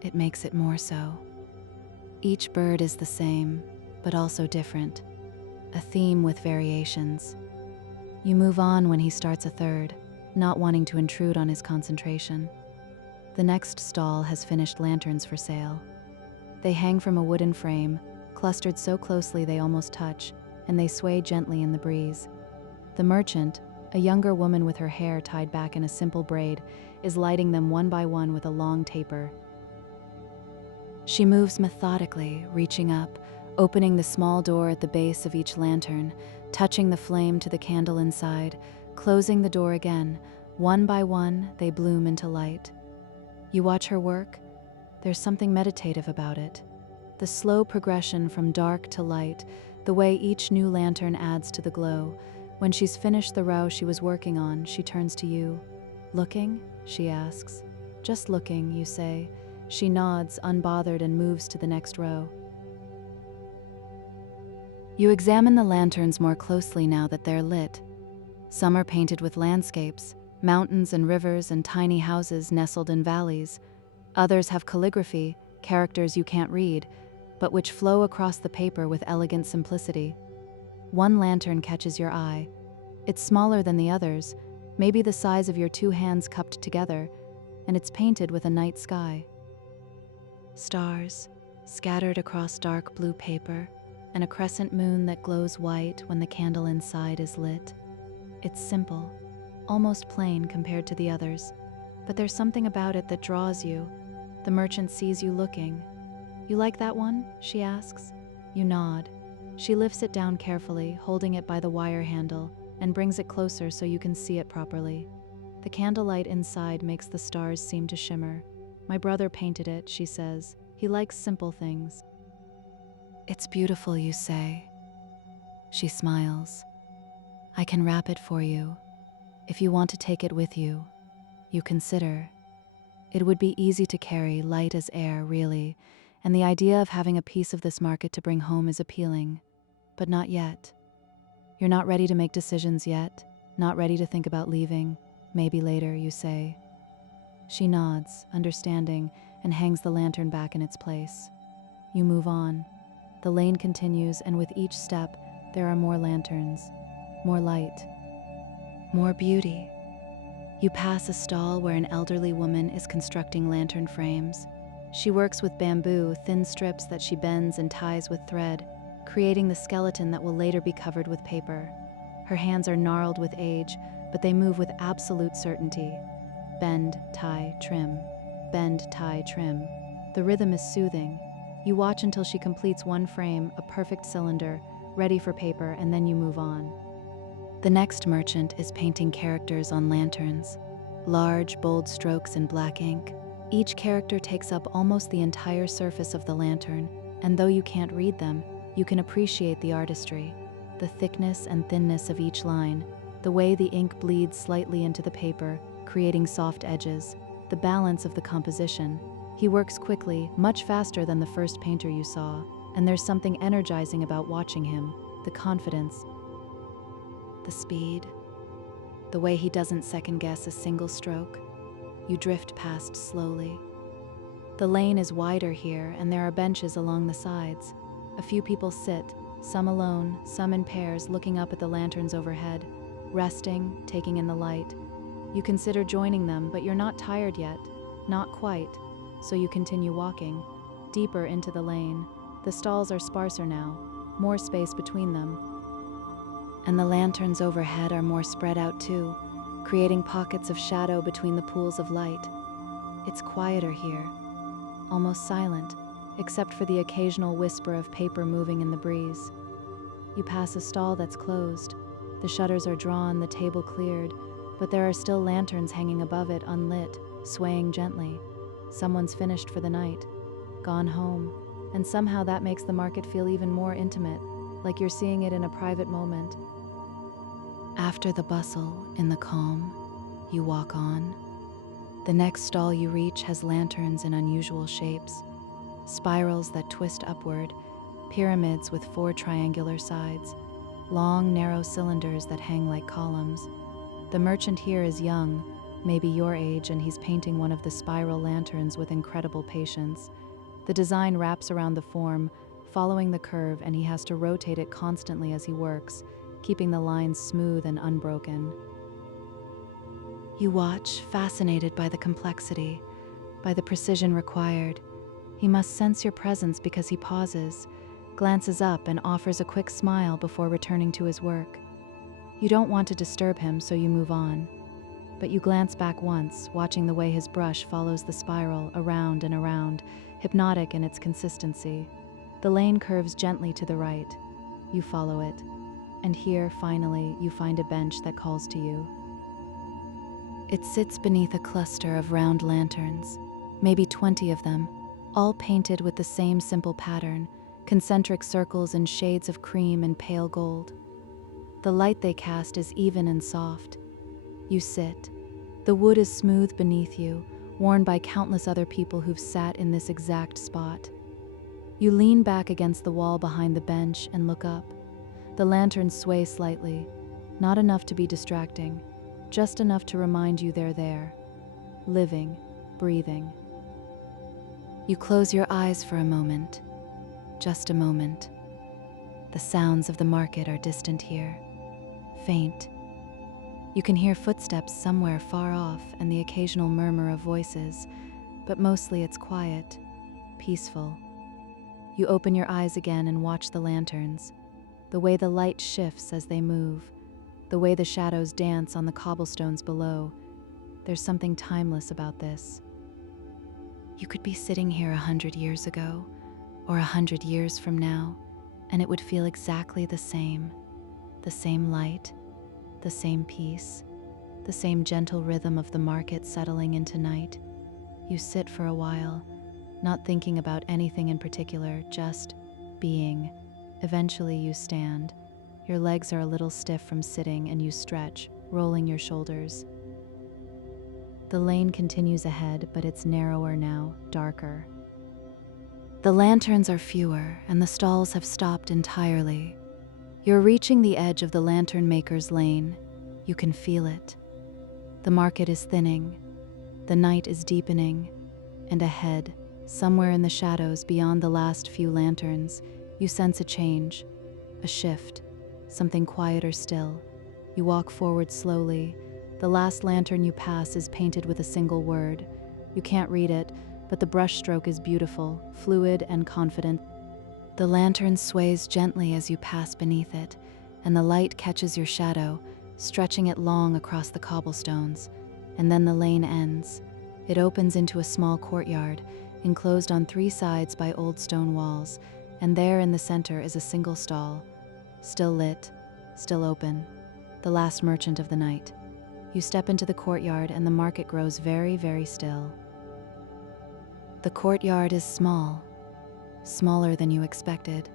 it makes it more so. Each bird is the same, but also different, a theme with variations. You move on when he starts a third, not wanting to intrude on his concentration. The next stall has finished lanterns for sale. They hang from a wooden frame, clustered so closely they almost touch, and they sway gently in the breeze. The merchant, a younger woman with her hair tied back in a simple braid, is lighting them one by one with a long taper. She moves methodically, reaching up, opening the small door at the base of each lantern, touching the flame to the candle inside, closing the door again. One by one, they bloom into light. You watch her work. There's something meditative about it. The slow progression from dark to light, the way each new lantern adds to the glow. When she's finished the row she was working on, she turns to you. "Looking?" she asks. "Just looking," you say. She nods, unbothered, and moves to the next row. You examine the lanterns more closely now that they're lit. Some are painted with landscapes, mountains and rivers and tiny houses nestled in valleys. Others have calligraphy, characters you can't read, but which flow across the paper with elegant simplicity. One lantern catches your eye. It's smaller than the others, maybe the size of your two hands cupped together, and it's painted with a night sky. Stars, scattered across dark blue paper, and a crescent moon that glows white when the candle inside is lit. It's simple, almost plain compared to the others, but there's something about it that draws you. The merchant sees you looking. "You like that one?" she asks. You nod. She lifts it down carefully, holding it by the wire handle, and brings it closer so you can see it properly. The candlelight inside makes the stars seem to shimmer. "My brother painted it," she says. "He likes simple things." "It's beautiful," you say. She smiles. "I can wrap it for you. If you want to take it with you." You consider. It would be easy to carry, light as air, really, and the idea of having a piece of this market to bring home is appealing. But not yet. You're not ready to make decisions yet, not ready to think about leaving. "Maybe later," you say. She nods, understanding, and hangs the lantern back in its place. You move on. The lane continues, and with each step, there are more lanterns, more light, more beauty. You pass a stall where an elderly woman is constructing lantern frames. She works with bamboo, thin strips that she bends and ties with thread, creating the skeleton that will later be covered with paper. Her hands are gnarled with age, but they move with absolute certainty. bend, tie, trim. Bend, tie, trim. The rhythm is soothing. You watch until she completes one frame, a perfect cylinder, ready for paper, and then you move on. The next merchant is painting characters on lanterns. Large, bold strokes in black ink. Each character takes up almost the entire surface of the lantern, and though you can't read them, you can appreciate the artistry. The thickness and thinness of each line, the way the ink bleeds slightly into the paper, creating soft edges, the balance of the composition. He works quickly, much faster than the first painter you saw, and there's something energizing about watching him, the confidence, the speed, the way he doesn't second-guess a single stroke. You drift past slowly. The lane is wider here, and there are benches along the sides. A few people sit, some alone, some in pairs, looking up at the lanterns overhead, resting, taking in the light. You consider joining them, but you're not tired yet, not quite, so you continue walking, deeper into the lane. The stalls are sparser now, more space between them. And the lanterns overhead are more spread out too, creating pockets of shadow between the pools of light. It's quieter here, almost silent, except for the occasional whisper of paper moving in the breeze. You pass a stall that's closed. The shutters are drawn, the table cleared, but there are still lanterns hanging above it, unlit, swaying gently. Someone's finished for the night, gone home, and somehow that makes the market feel even more intimate, like you're seeing it in a private moment. After the bustle, in the calm, you walk on. The next stall you reach has lanterns in unusual shapes, spirals that twist upward, pyramids with 4 triangular sides, long, narrow cylinders that hang like columns. The merchant here is young, maybe your age, and he's painting one of the spiral lanterns with incredible patience. The design wraps around the form, following the curve, and he has to rotate it constantly as he works, keeping the lines smooth and unbroken. You watch, fascinated by the complexity, by the precision required. He must sense your presence because he pauses, glances up, and offers a quick smile before returning to his work. You don't want to disturb him, so you move on. But you glance back once, watching the way his brush follows the spiral around and around, hypnotic in its consistency. The lane curves gently to the right. You follow it. And here, finally, you find a bench that calls to you. It sits beneath a cluster of round lanterns, maybe 20 of them, all painted with the same simple pattern, concentric circles in shades of cream and pale gold. The light they cast is even and soft. You sit. The wood is smooth beneath you, worn by countless other people who've sat in this exact spot. You lean back against the wall behind the bench and look up. The lanterns sway slightly, not enough to be distracting, just enough to remind you they're there, living, breathing. You close your eyes for a moment, just a moment. The sounds of the market are distant here, faint. You can hear footsteps somewhere far off and the occasional murmur of voices, but mostly it's quiet, peaceful. You open your eyes again and watch the lanterns, the way the light shifts as they move, the way the shadows dance on the cobblestones below. There's something timeless about this. You could be sitting here 100 years ago, or 100 years from now, and it would feel exactly the same light, the same peace, the same gentle rhythm of the market settling into night. You sit for a while, not thinking about anything in particular, just being. Eventually you stand. Your legs are a little stiff from sitting and you stretch, rolling your shoulders. The lane continues ahead, but it's narrower now, darker. The lanterns are fewer and the stalls have stopped entirely. You're reaching the edge of the lantern maker's lane. You can feel it. The market is thinning. The night is deepening. And ahead, somewhere in the shadows beyond the last few lanterns, you sense a change, a shift, something quieter still. You walk forward slowly. The last lantern you pass is painted with a single word. You can't read it, but the brushstroke is beautiful, fluid and confident. The lantern sways gently as you pass beneath it, and the light catches your shadow, stretching it long across the cobblestones. and then the lane ends. It opens into a small courtyard, enclosed on 3 sides by old stone walls, and there in the center is a single stall, still lit, still open, the last merchant of the night. You step into the courtyard and the market grows very, very still. The courtyard is small, smaller than you expected.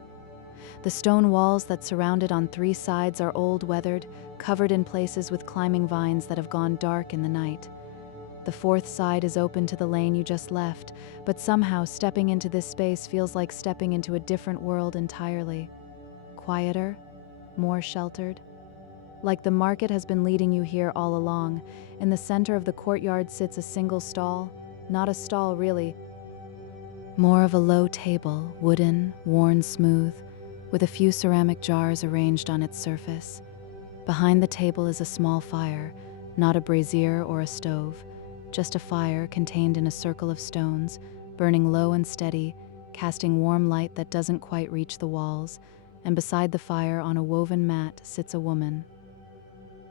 The stone walls that surround it on 3 sides are old, weathered, covered in places with climbing vines that have gone dark in the night. The 4th side is open to the lane you just left, but somehow stepping into this space feels like stepping into a different world entirely. Quieter, more sheltered. Like the market has been leading you here all along. In the center of the courtyard sits a single stall. Not a stall, really. More of a low table, wooden, worn smooth, with a few ceramic jars arranged on its surface. Behind the table is a small fire, not a brazier or a stove, just a fire contained in a circle of stones, burning low and steady, casting warm light that doesn't quite reach the walls, and beside the fire on a woven mat sits a woman.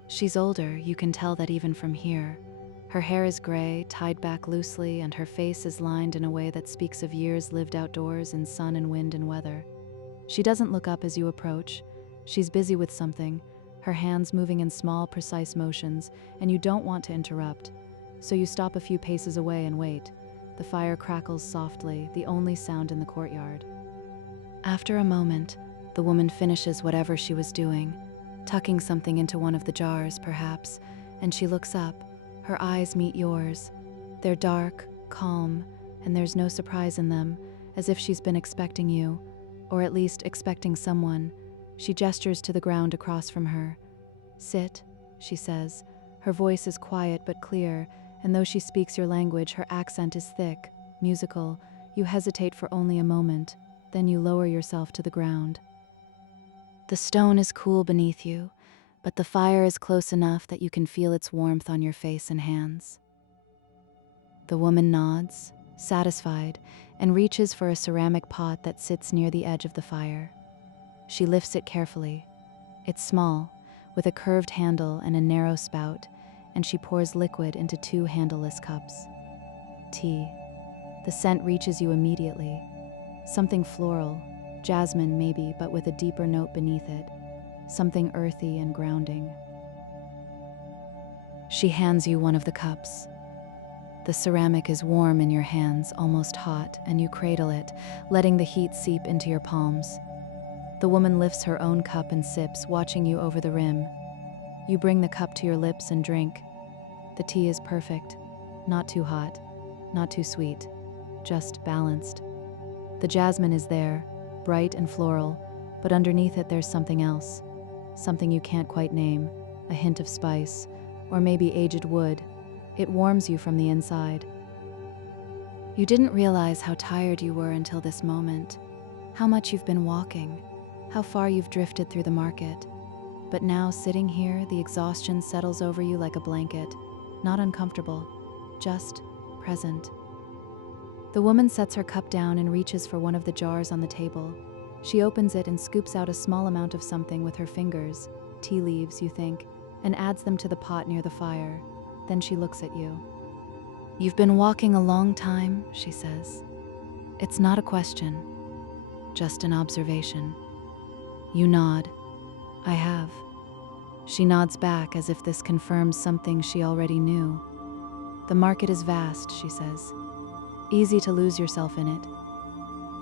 She's older, you can tell that even from here. Her hair is gray, tied back loosely, and her face is lined in a way that speaks of years lived outdoors in sun and wind and weather. She doesn't look up as you approach. She's busy with something, her hands moving in small, precise motions, and you don't want to interrupt. So you stop a few paces away and wait. The fire crackles softly, the only sound in the courtyard. After a moment, the woman finishes whatever she was doing, tucking something into one of the jars, perhaps, and she looks up. Her eyes meet yours. They're dark, calm, and there's no surprise in them, as if she's been expecting you, or at least expecting someone. She gestures to the ground across from her. "Sit," she says. Her voice is quiet but clear, and though she speaks your language, her accent is thick, musical. You hesitate for only a moment, then you lower yourself to the ground. The stone is cool beneath you, but the fire is close enough that you can feel its warmth on your face and hands. The woman nods, satisfied, and reaches for a ceramic pot that sits near the edge of the fire. She lifts it carefully. It's small, with a curved handle and a narrow spout, and she pours liquid into 2 handleless cups. Tea. The scent reaches you immediately. Something floral, jasmine maybe, but with a deeper note beneath it. Something earthy and grounding. She hands you one of the cups. The ceramic is warm in your hands, almost hot, and you cradle it, letting the heat seep into your palms. The woman lifts her own cup and sips, watching you over the rim. You bring the cup to your lips and drink. The tea is perfect. Not too hot, not too sweet, just balanced. The jasmine is there, bright and floral, but underneath it there's something else. Something you can't quite name, a hint of spice, or maybe aged wood. It warms you from the inside. You didn't realize how tired you were until this moment, how much you've been walking, how far you've drifted through the market. But now, sitting here, the exhaustion settles over you like a blanket, not uncomfortable, just present. The woman sets her cup down and reaches for one of the jars on the table. She opens it and scoops out a small amount of something with her fingers, tea leaves, you think, and adds them to the pot near the fire. Then she looks at you. "You've been walking a long time," she says. It's not a question, just an observation. You nod. "I have." She nods back as if this confirms something she already knew. "The market is vast," she says. "Easy to lose yourself in it."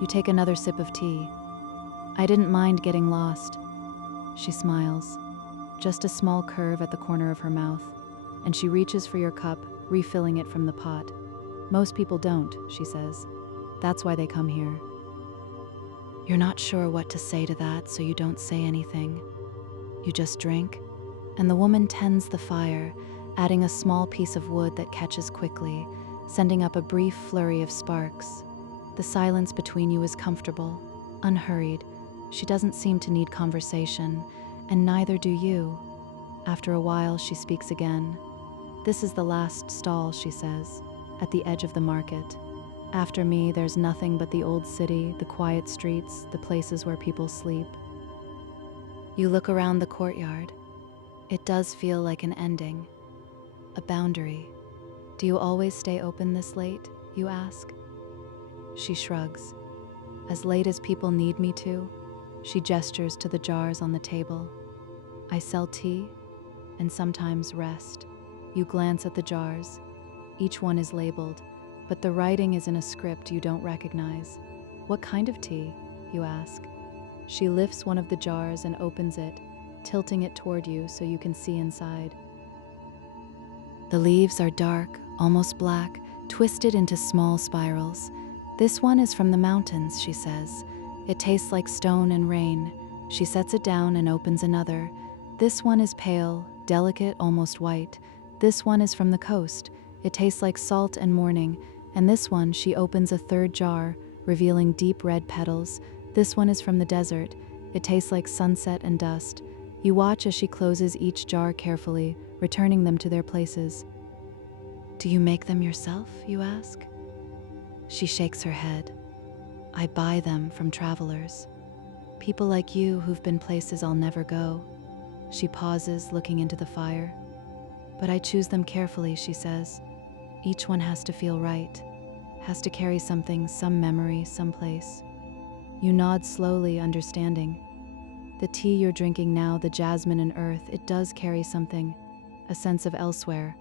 You take another sip of tea. "I didn't mind getting lost." She smiles, just a small curve at the corner of her mouth, and she reaches for your cup, refilling it from the pot. "Most people don't," she says. "That's why they come here." You're not sure what to say to that, so you don't say anything. You just drink, and the woman tends the fire, adding a small piece of wood that catches quickly, sending up a brief flurry of sparks. The silence between you is comfortable, unhurried. She doesn't seem to need conversation, and neither do you. After a while, she speaks again. "This is the last stall," she says, "at the edge of the market. After me, there's nothing but the old city, the quiet streets, the places where people sleep." You look around the courtyard. It does feel like an ending, a boundary, Do you always stay open this late? You ask. She shrugs. As late as people need me to. She gestures to the jars on the table. I sell tea and sometimes rest. You glance at the jars. Each one is labeled, but the writing is in a script you don't recognize. What kind of tea? You ask. She lifts one of the jars and opens it, tilting it toward you so you can see inside. The leaves are dark, almost black, twisted into small spirals. This one is from the mountains, she says. It tastes like stone and rain. She sets it down and opens another. This one is pale, delicate, almost white. This one is from the coast. It tastes like salt and morning. And this one, she opens a third jar, revealing deep red petals. This one is from the desert. It tastes like sunset and dust. You watch as she closes each jar carefully, returning them to their places. Do you make them yourself, you ask? She shakes her head. I buy them from travelers. People like you who've been places I'll never go. She pauses, looking into the fire. But I choose them carefully, she says. Each one has to feel right, has to carry something, some memory, someplace. You nod slowly, understanding. The tea you're drinking now, the jasmine and earth, it does carry something, a sense of elsewhere,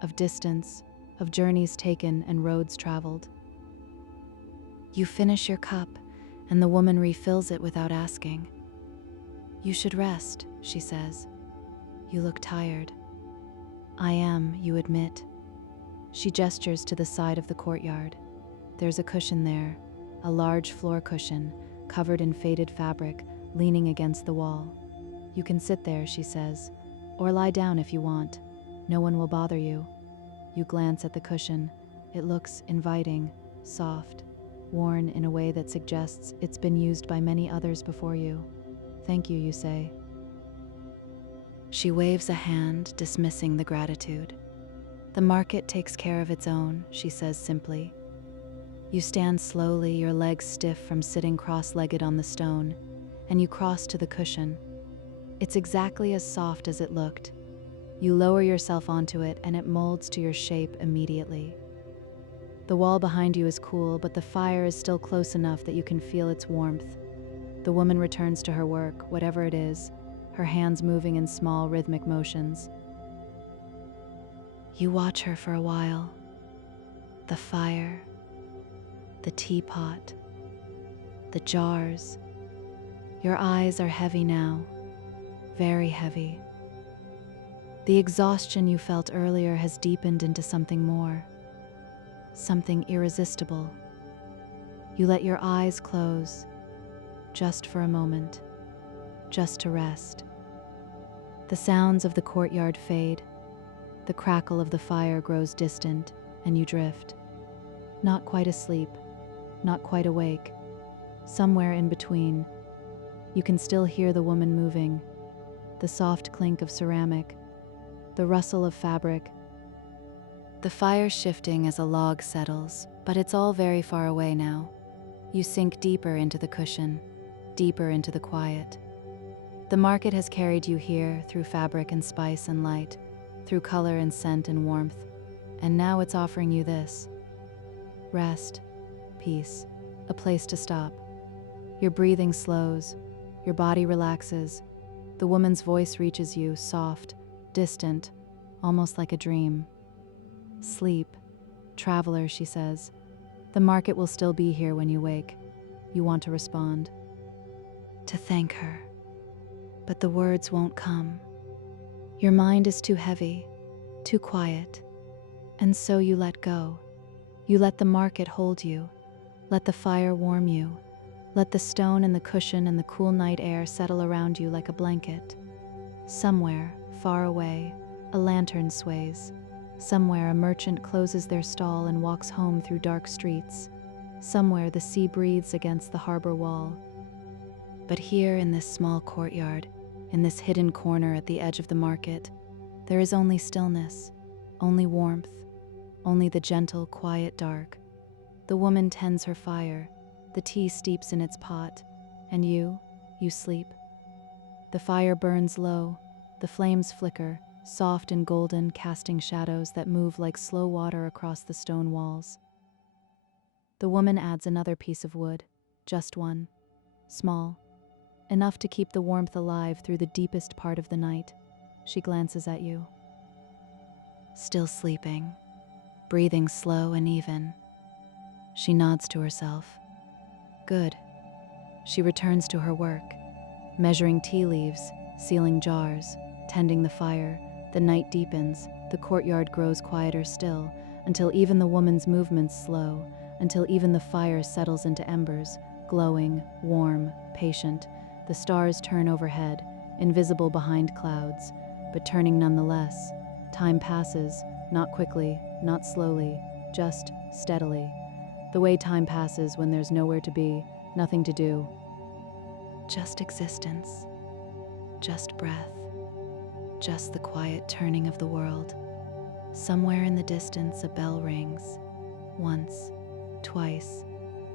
of distance, of journeys taken and roads traveled. You finish your cup, and the woman refills it without asking. You should rest, she says. You look tired. I am, you admit. She gestures to the side of the courtyard. There's a cushion there, a large floor cushion, covered in faded fabric, leaning against the wall. You can sit there, she says, or lie down if you want. No one will bother you. You glance at the cushion. It looks inviting, soft, worn in a way that suggests it's been used by many others before you. Thank you, you say. She waves a hand, dismissing the gratitude. The market takes care of its own, she says simply. You stand slowly, your legs stiff from sitting cross-legged on the stone, and you cross to the cushion. It's exactly as soft as it looked. You lower yourself onto it, and it molds to your shape immediately. The wall behind you is cool, but the fire is still close enough that you can feel its warmth. The woman returns to her work, whatever it is, her hands moving in small rhythmic motions. You watch her for a while. The fire, the teapot, the jars. Your eyes are heavy now, very heavy. The exhaustion you felt earlier has deepened into something more, something irresistible. You let your eyes close, just for a moment, just to rest. The sounds of the courtyard fade. The crackle of the fire grows distant, and you drift. Not quite asleep, not quite awake, somewhere in between. You can still hear the woman moving, the soft clink of ceramic, the rustle of fabric. The fire shifting as a log settles, but it's all very far away now. You sink deeper into the cushion, deeper into the quiet. The market has carried you here through fabric and spice and light, through color and scent and warmth, and now it's offering you this. Rest, peace, a place to stop. Your breathing slows, your body relaxes. The woman's voice reaches you, soft, distant, almost like a dream. Sleep, traveler, she says. The market will still be here when you wake. You want to respond. To thank her. But the words won't come. Your mind is too heavy, too quiet. And so you let go. You let the market hold you. Let the fire warm you. Let the stone and the cushion and the cool night air settle around you like a blanket. Somewhere, far away, a lantern sways. Somewhere a merchant closes their stall and walks home through dark streets. Somewhere the sea breathes against the harbor wall. But here in this small courtyard, in this hidden corner at the edge of the market, there is only stillness, only warmth, only the gentle, quiet dark. The woman tends her fire, the tea steeps in its pot, and you sleep. The fire burns low, the flames flicker, soft and golden, casting shadows that move like slow water across the stone walls. The woman adds another piece of wood, just one, small, enough to keep the warmth alive through the deepest part of the night. She glances at you. Still sleeping, breathing slow and even. She nods to herself. Good. She returns to her work, measuring tea leaves, sealing jars, tending the fire. The night deepens, the courtyard grows quieter still, until even the woman's movements slow, until even the fire settles into embers, glowing, warm, patient. The stars turn overhead, invisible behind clouds, but turning nonetheless. Time passes, not quickly, not slowly, just steadily. The way time passes when there's nowhere to be, nothing to do. Just existence, just breath, just the quiet turning of the world. Somewhere in the distance, a bell rings. Once, twice,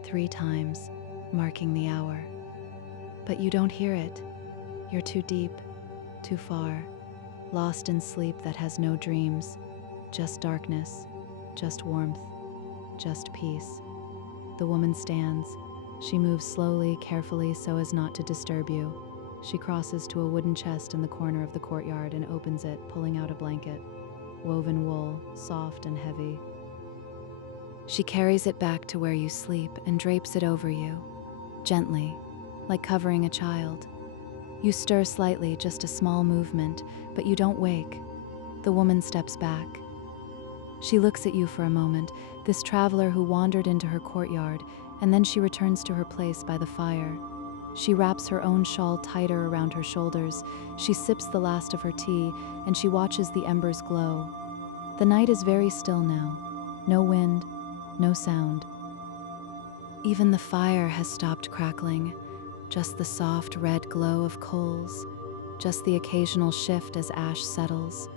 3 times, marking the hour. But you don't hear it. You're too deep, too far, lost in sleep that has no dreams. Just darkness, just warmth, just peace. The woman stands. She moves slowly, carefully, so as not to disturb you. She crosses to a wooden chest in the corner of the courtyard and opens it, pulling out a blanket. Woven wool, soft and heavy. She carries it back to where you sleep and drapes it over you, gently, like covering a child. You stir slightly, just a small movement, but you don't wake. The woman steps back. She looks at you for a moment, this traveler who wandered into her courtyard, and then she returns to her place by the fire. She wraps her own shawl tighter around her shoulders. She sips the last of her tea, and she watches the embers glow. The night is very still now. No wind, no sound. Even the fire has stopped crackling, just the soft red glow of coals, just the occasional shift as ash settles.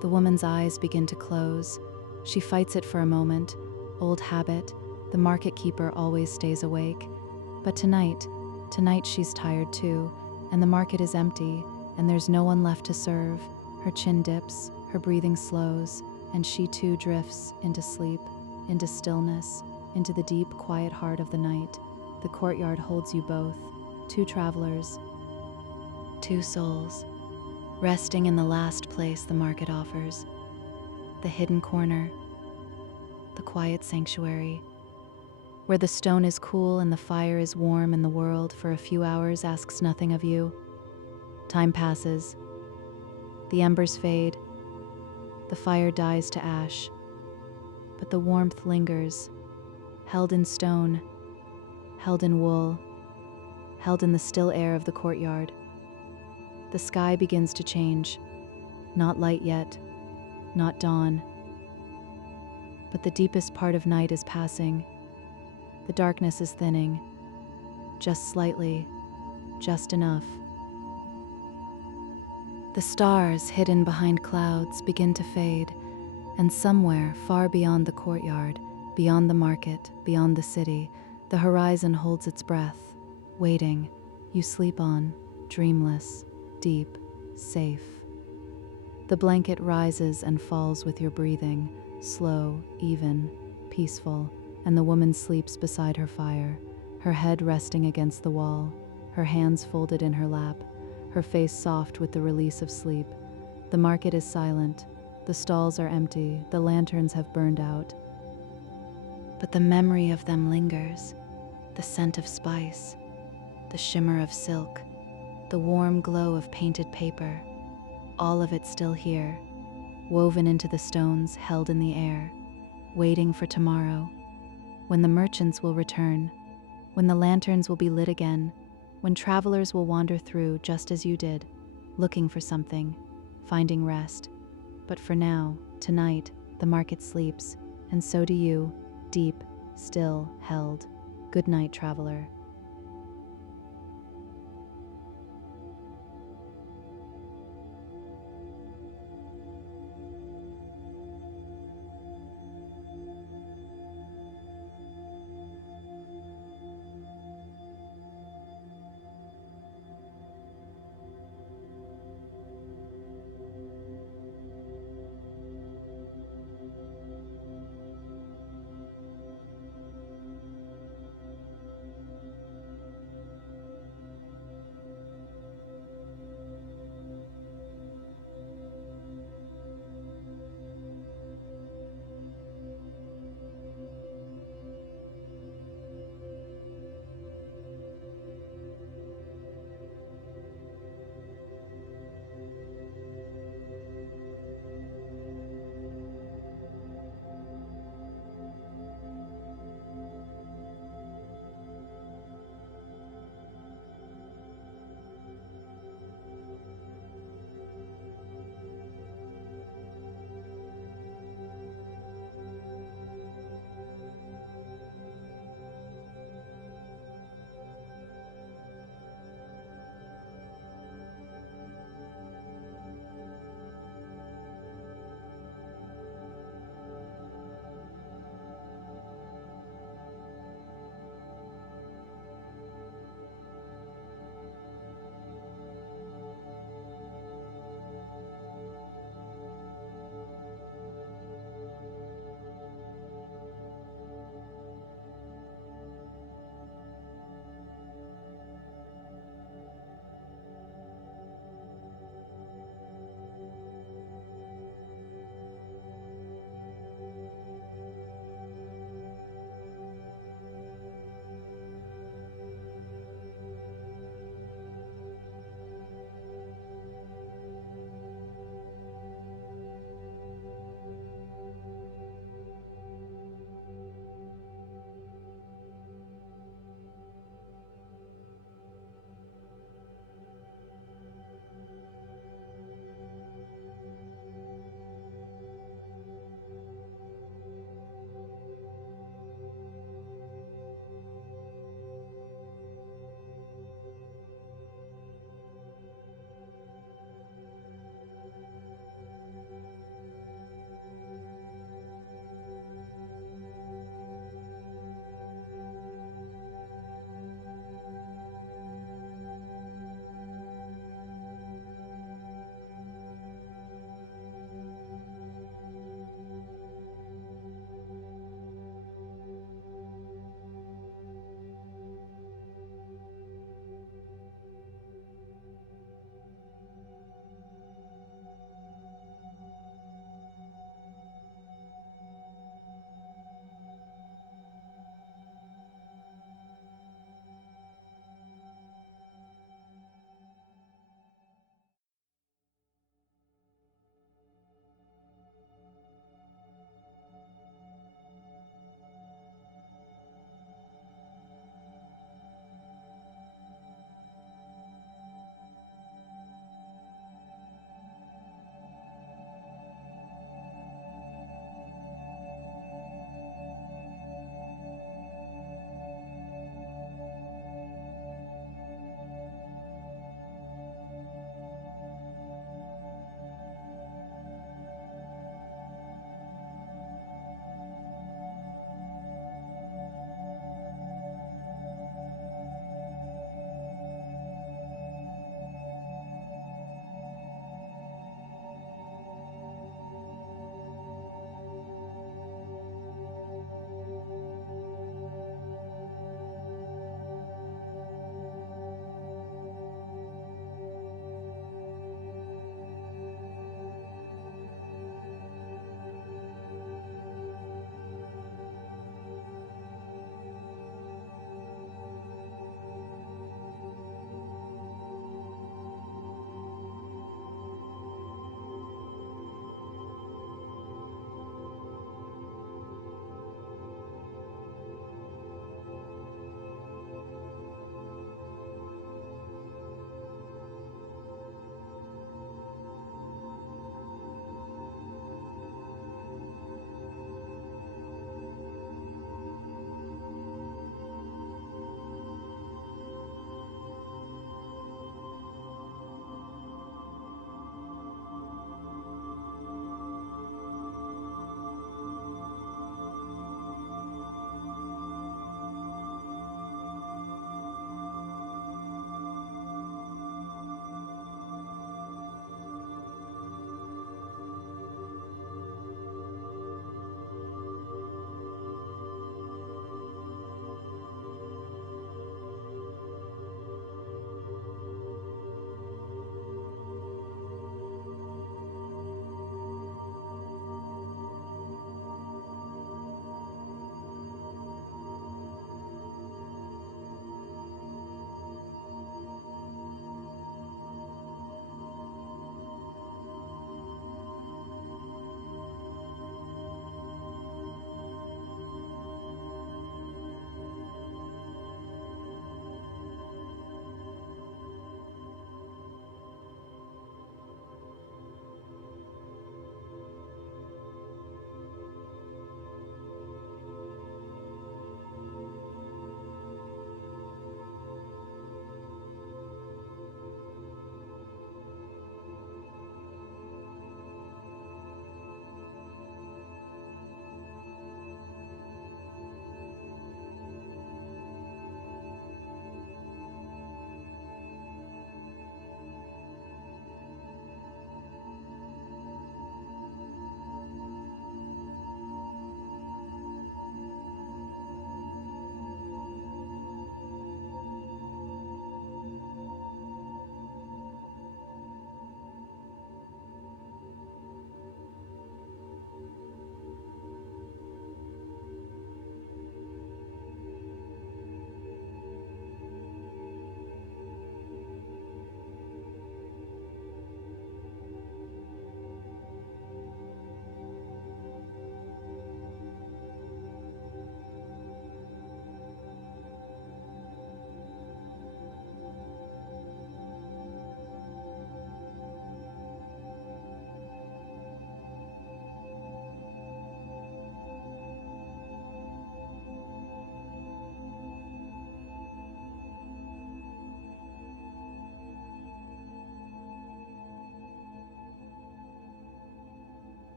The woman's eyes begin to close. She fights it for a moment. Old habit, the market keeper always stays awake. But tonight she's tired too, and the market is empty, and there's no one left to serve. Her chin dips, her breathing slows, and she too drifts into sleep, into stillness, into the deep, quiet heart of the night. The courtyard holds you both, 2 travelers, 2 souls, resting in the last place the market offers, the hidden corner, the quiet sanctuary, where the stone is cool and the fire is warm and the world, for a few hours, asks nothing of you. Time passes. The embers fade. The fire dies to ash. But the warmth lingers, held in stone, held in wool, held in the still air of the courtyard. The sky begins to change. Not light yet, not dawn. But the deepest part of night is passing. The darkness is thinning, just slightly, just enough. The stars, hidden behind clouds, begin to fade, and somewhere far beyond the courtyard, beyond the market, beyond the city, the horizon holds its breath, waiting. You sleep on, dreamless, deep, safe. The blanket rises and falls with your breathing, slow, even, peaceful, and the woman sleeps beside her fire, her head resting against the wall, her hands folded in her lap, her face soft with the release of sleep. The market is silent, the stalls are empty, the lanterns have burned out. But the memory of them lingers, the scent of spice, the shimmer of silk, the warm glow of painted paper, all of it still here, woven into the stones, held in the air, waiting for tomorrow, when the merchants will return, when the lanterns will be lit again, when travelers will wander through just as you did, looking for something, finding rest. But for now, tonight, the market sleeps, and so do you, deep, still, held. Good night, traveler.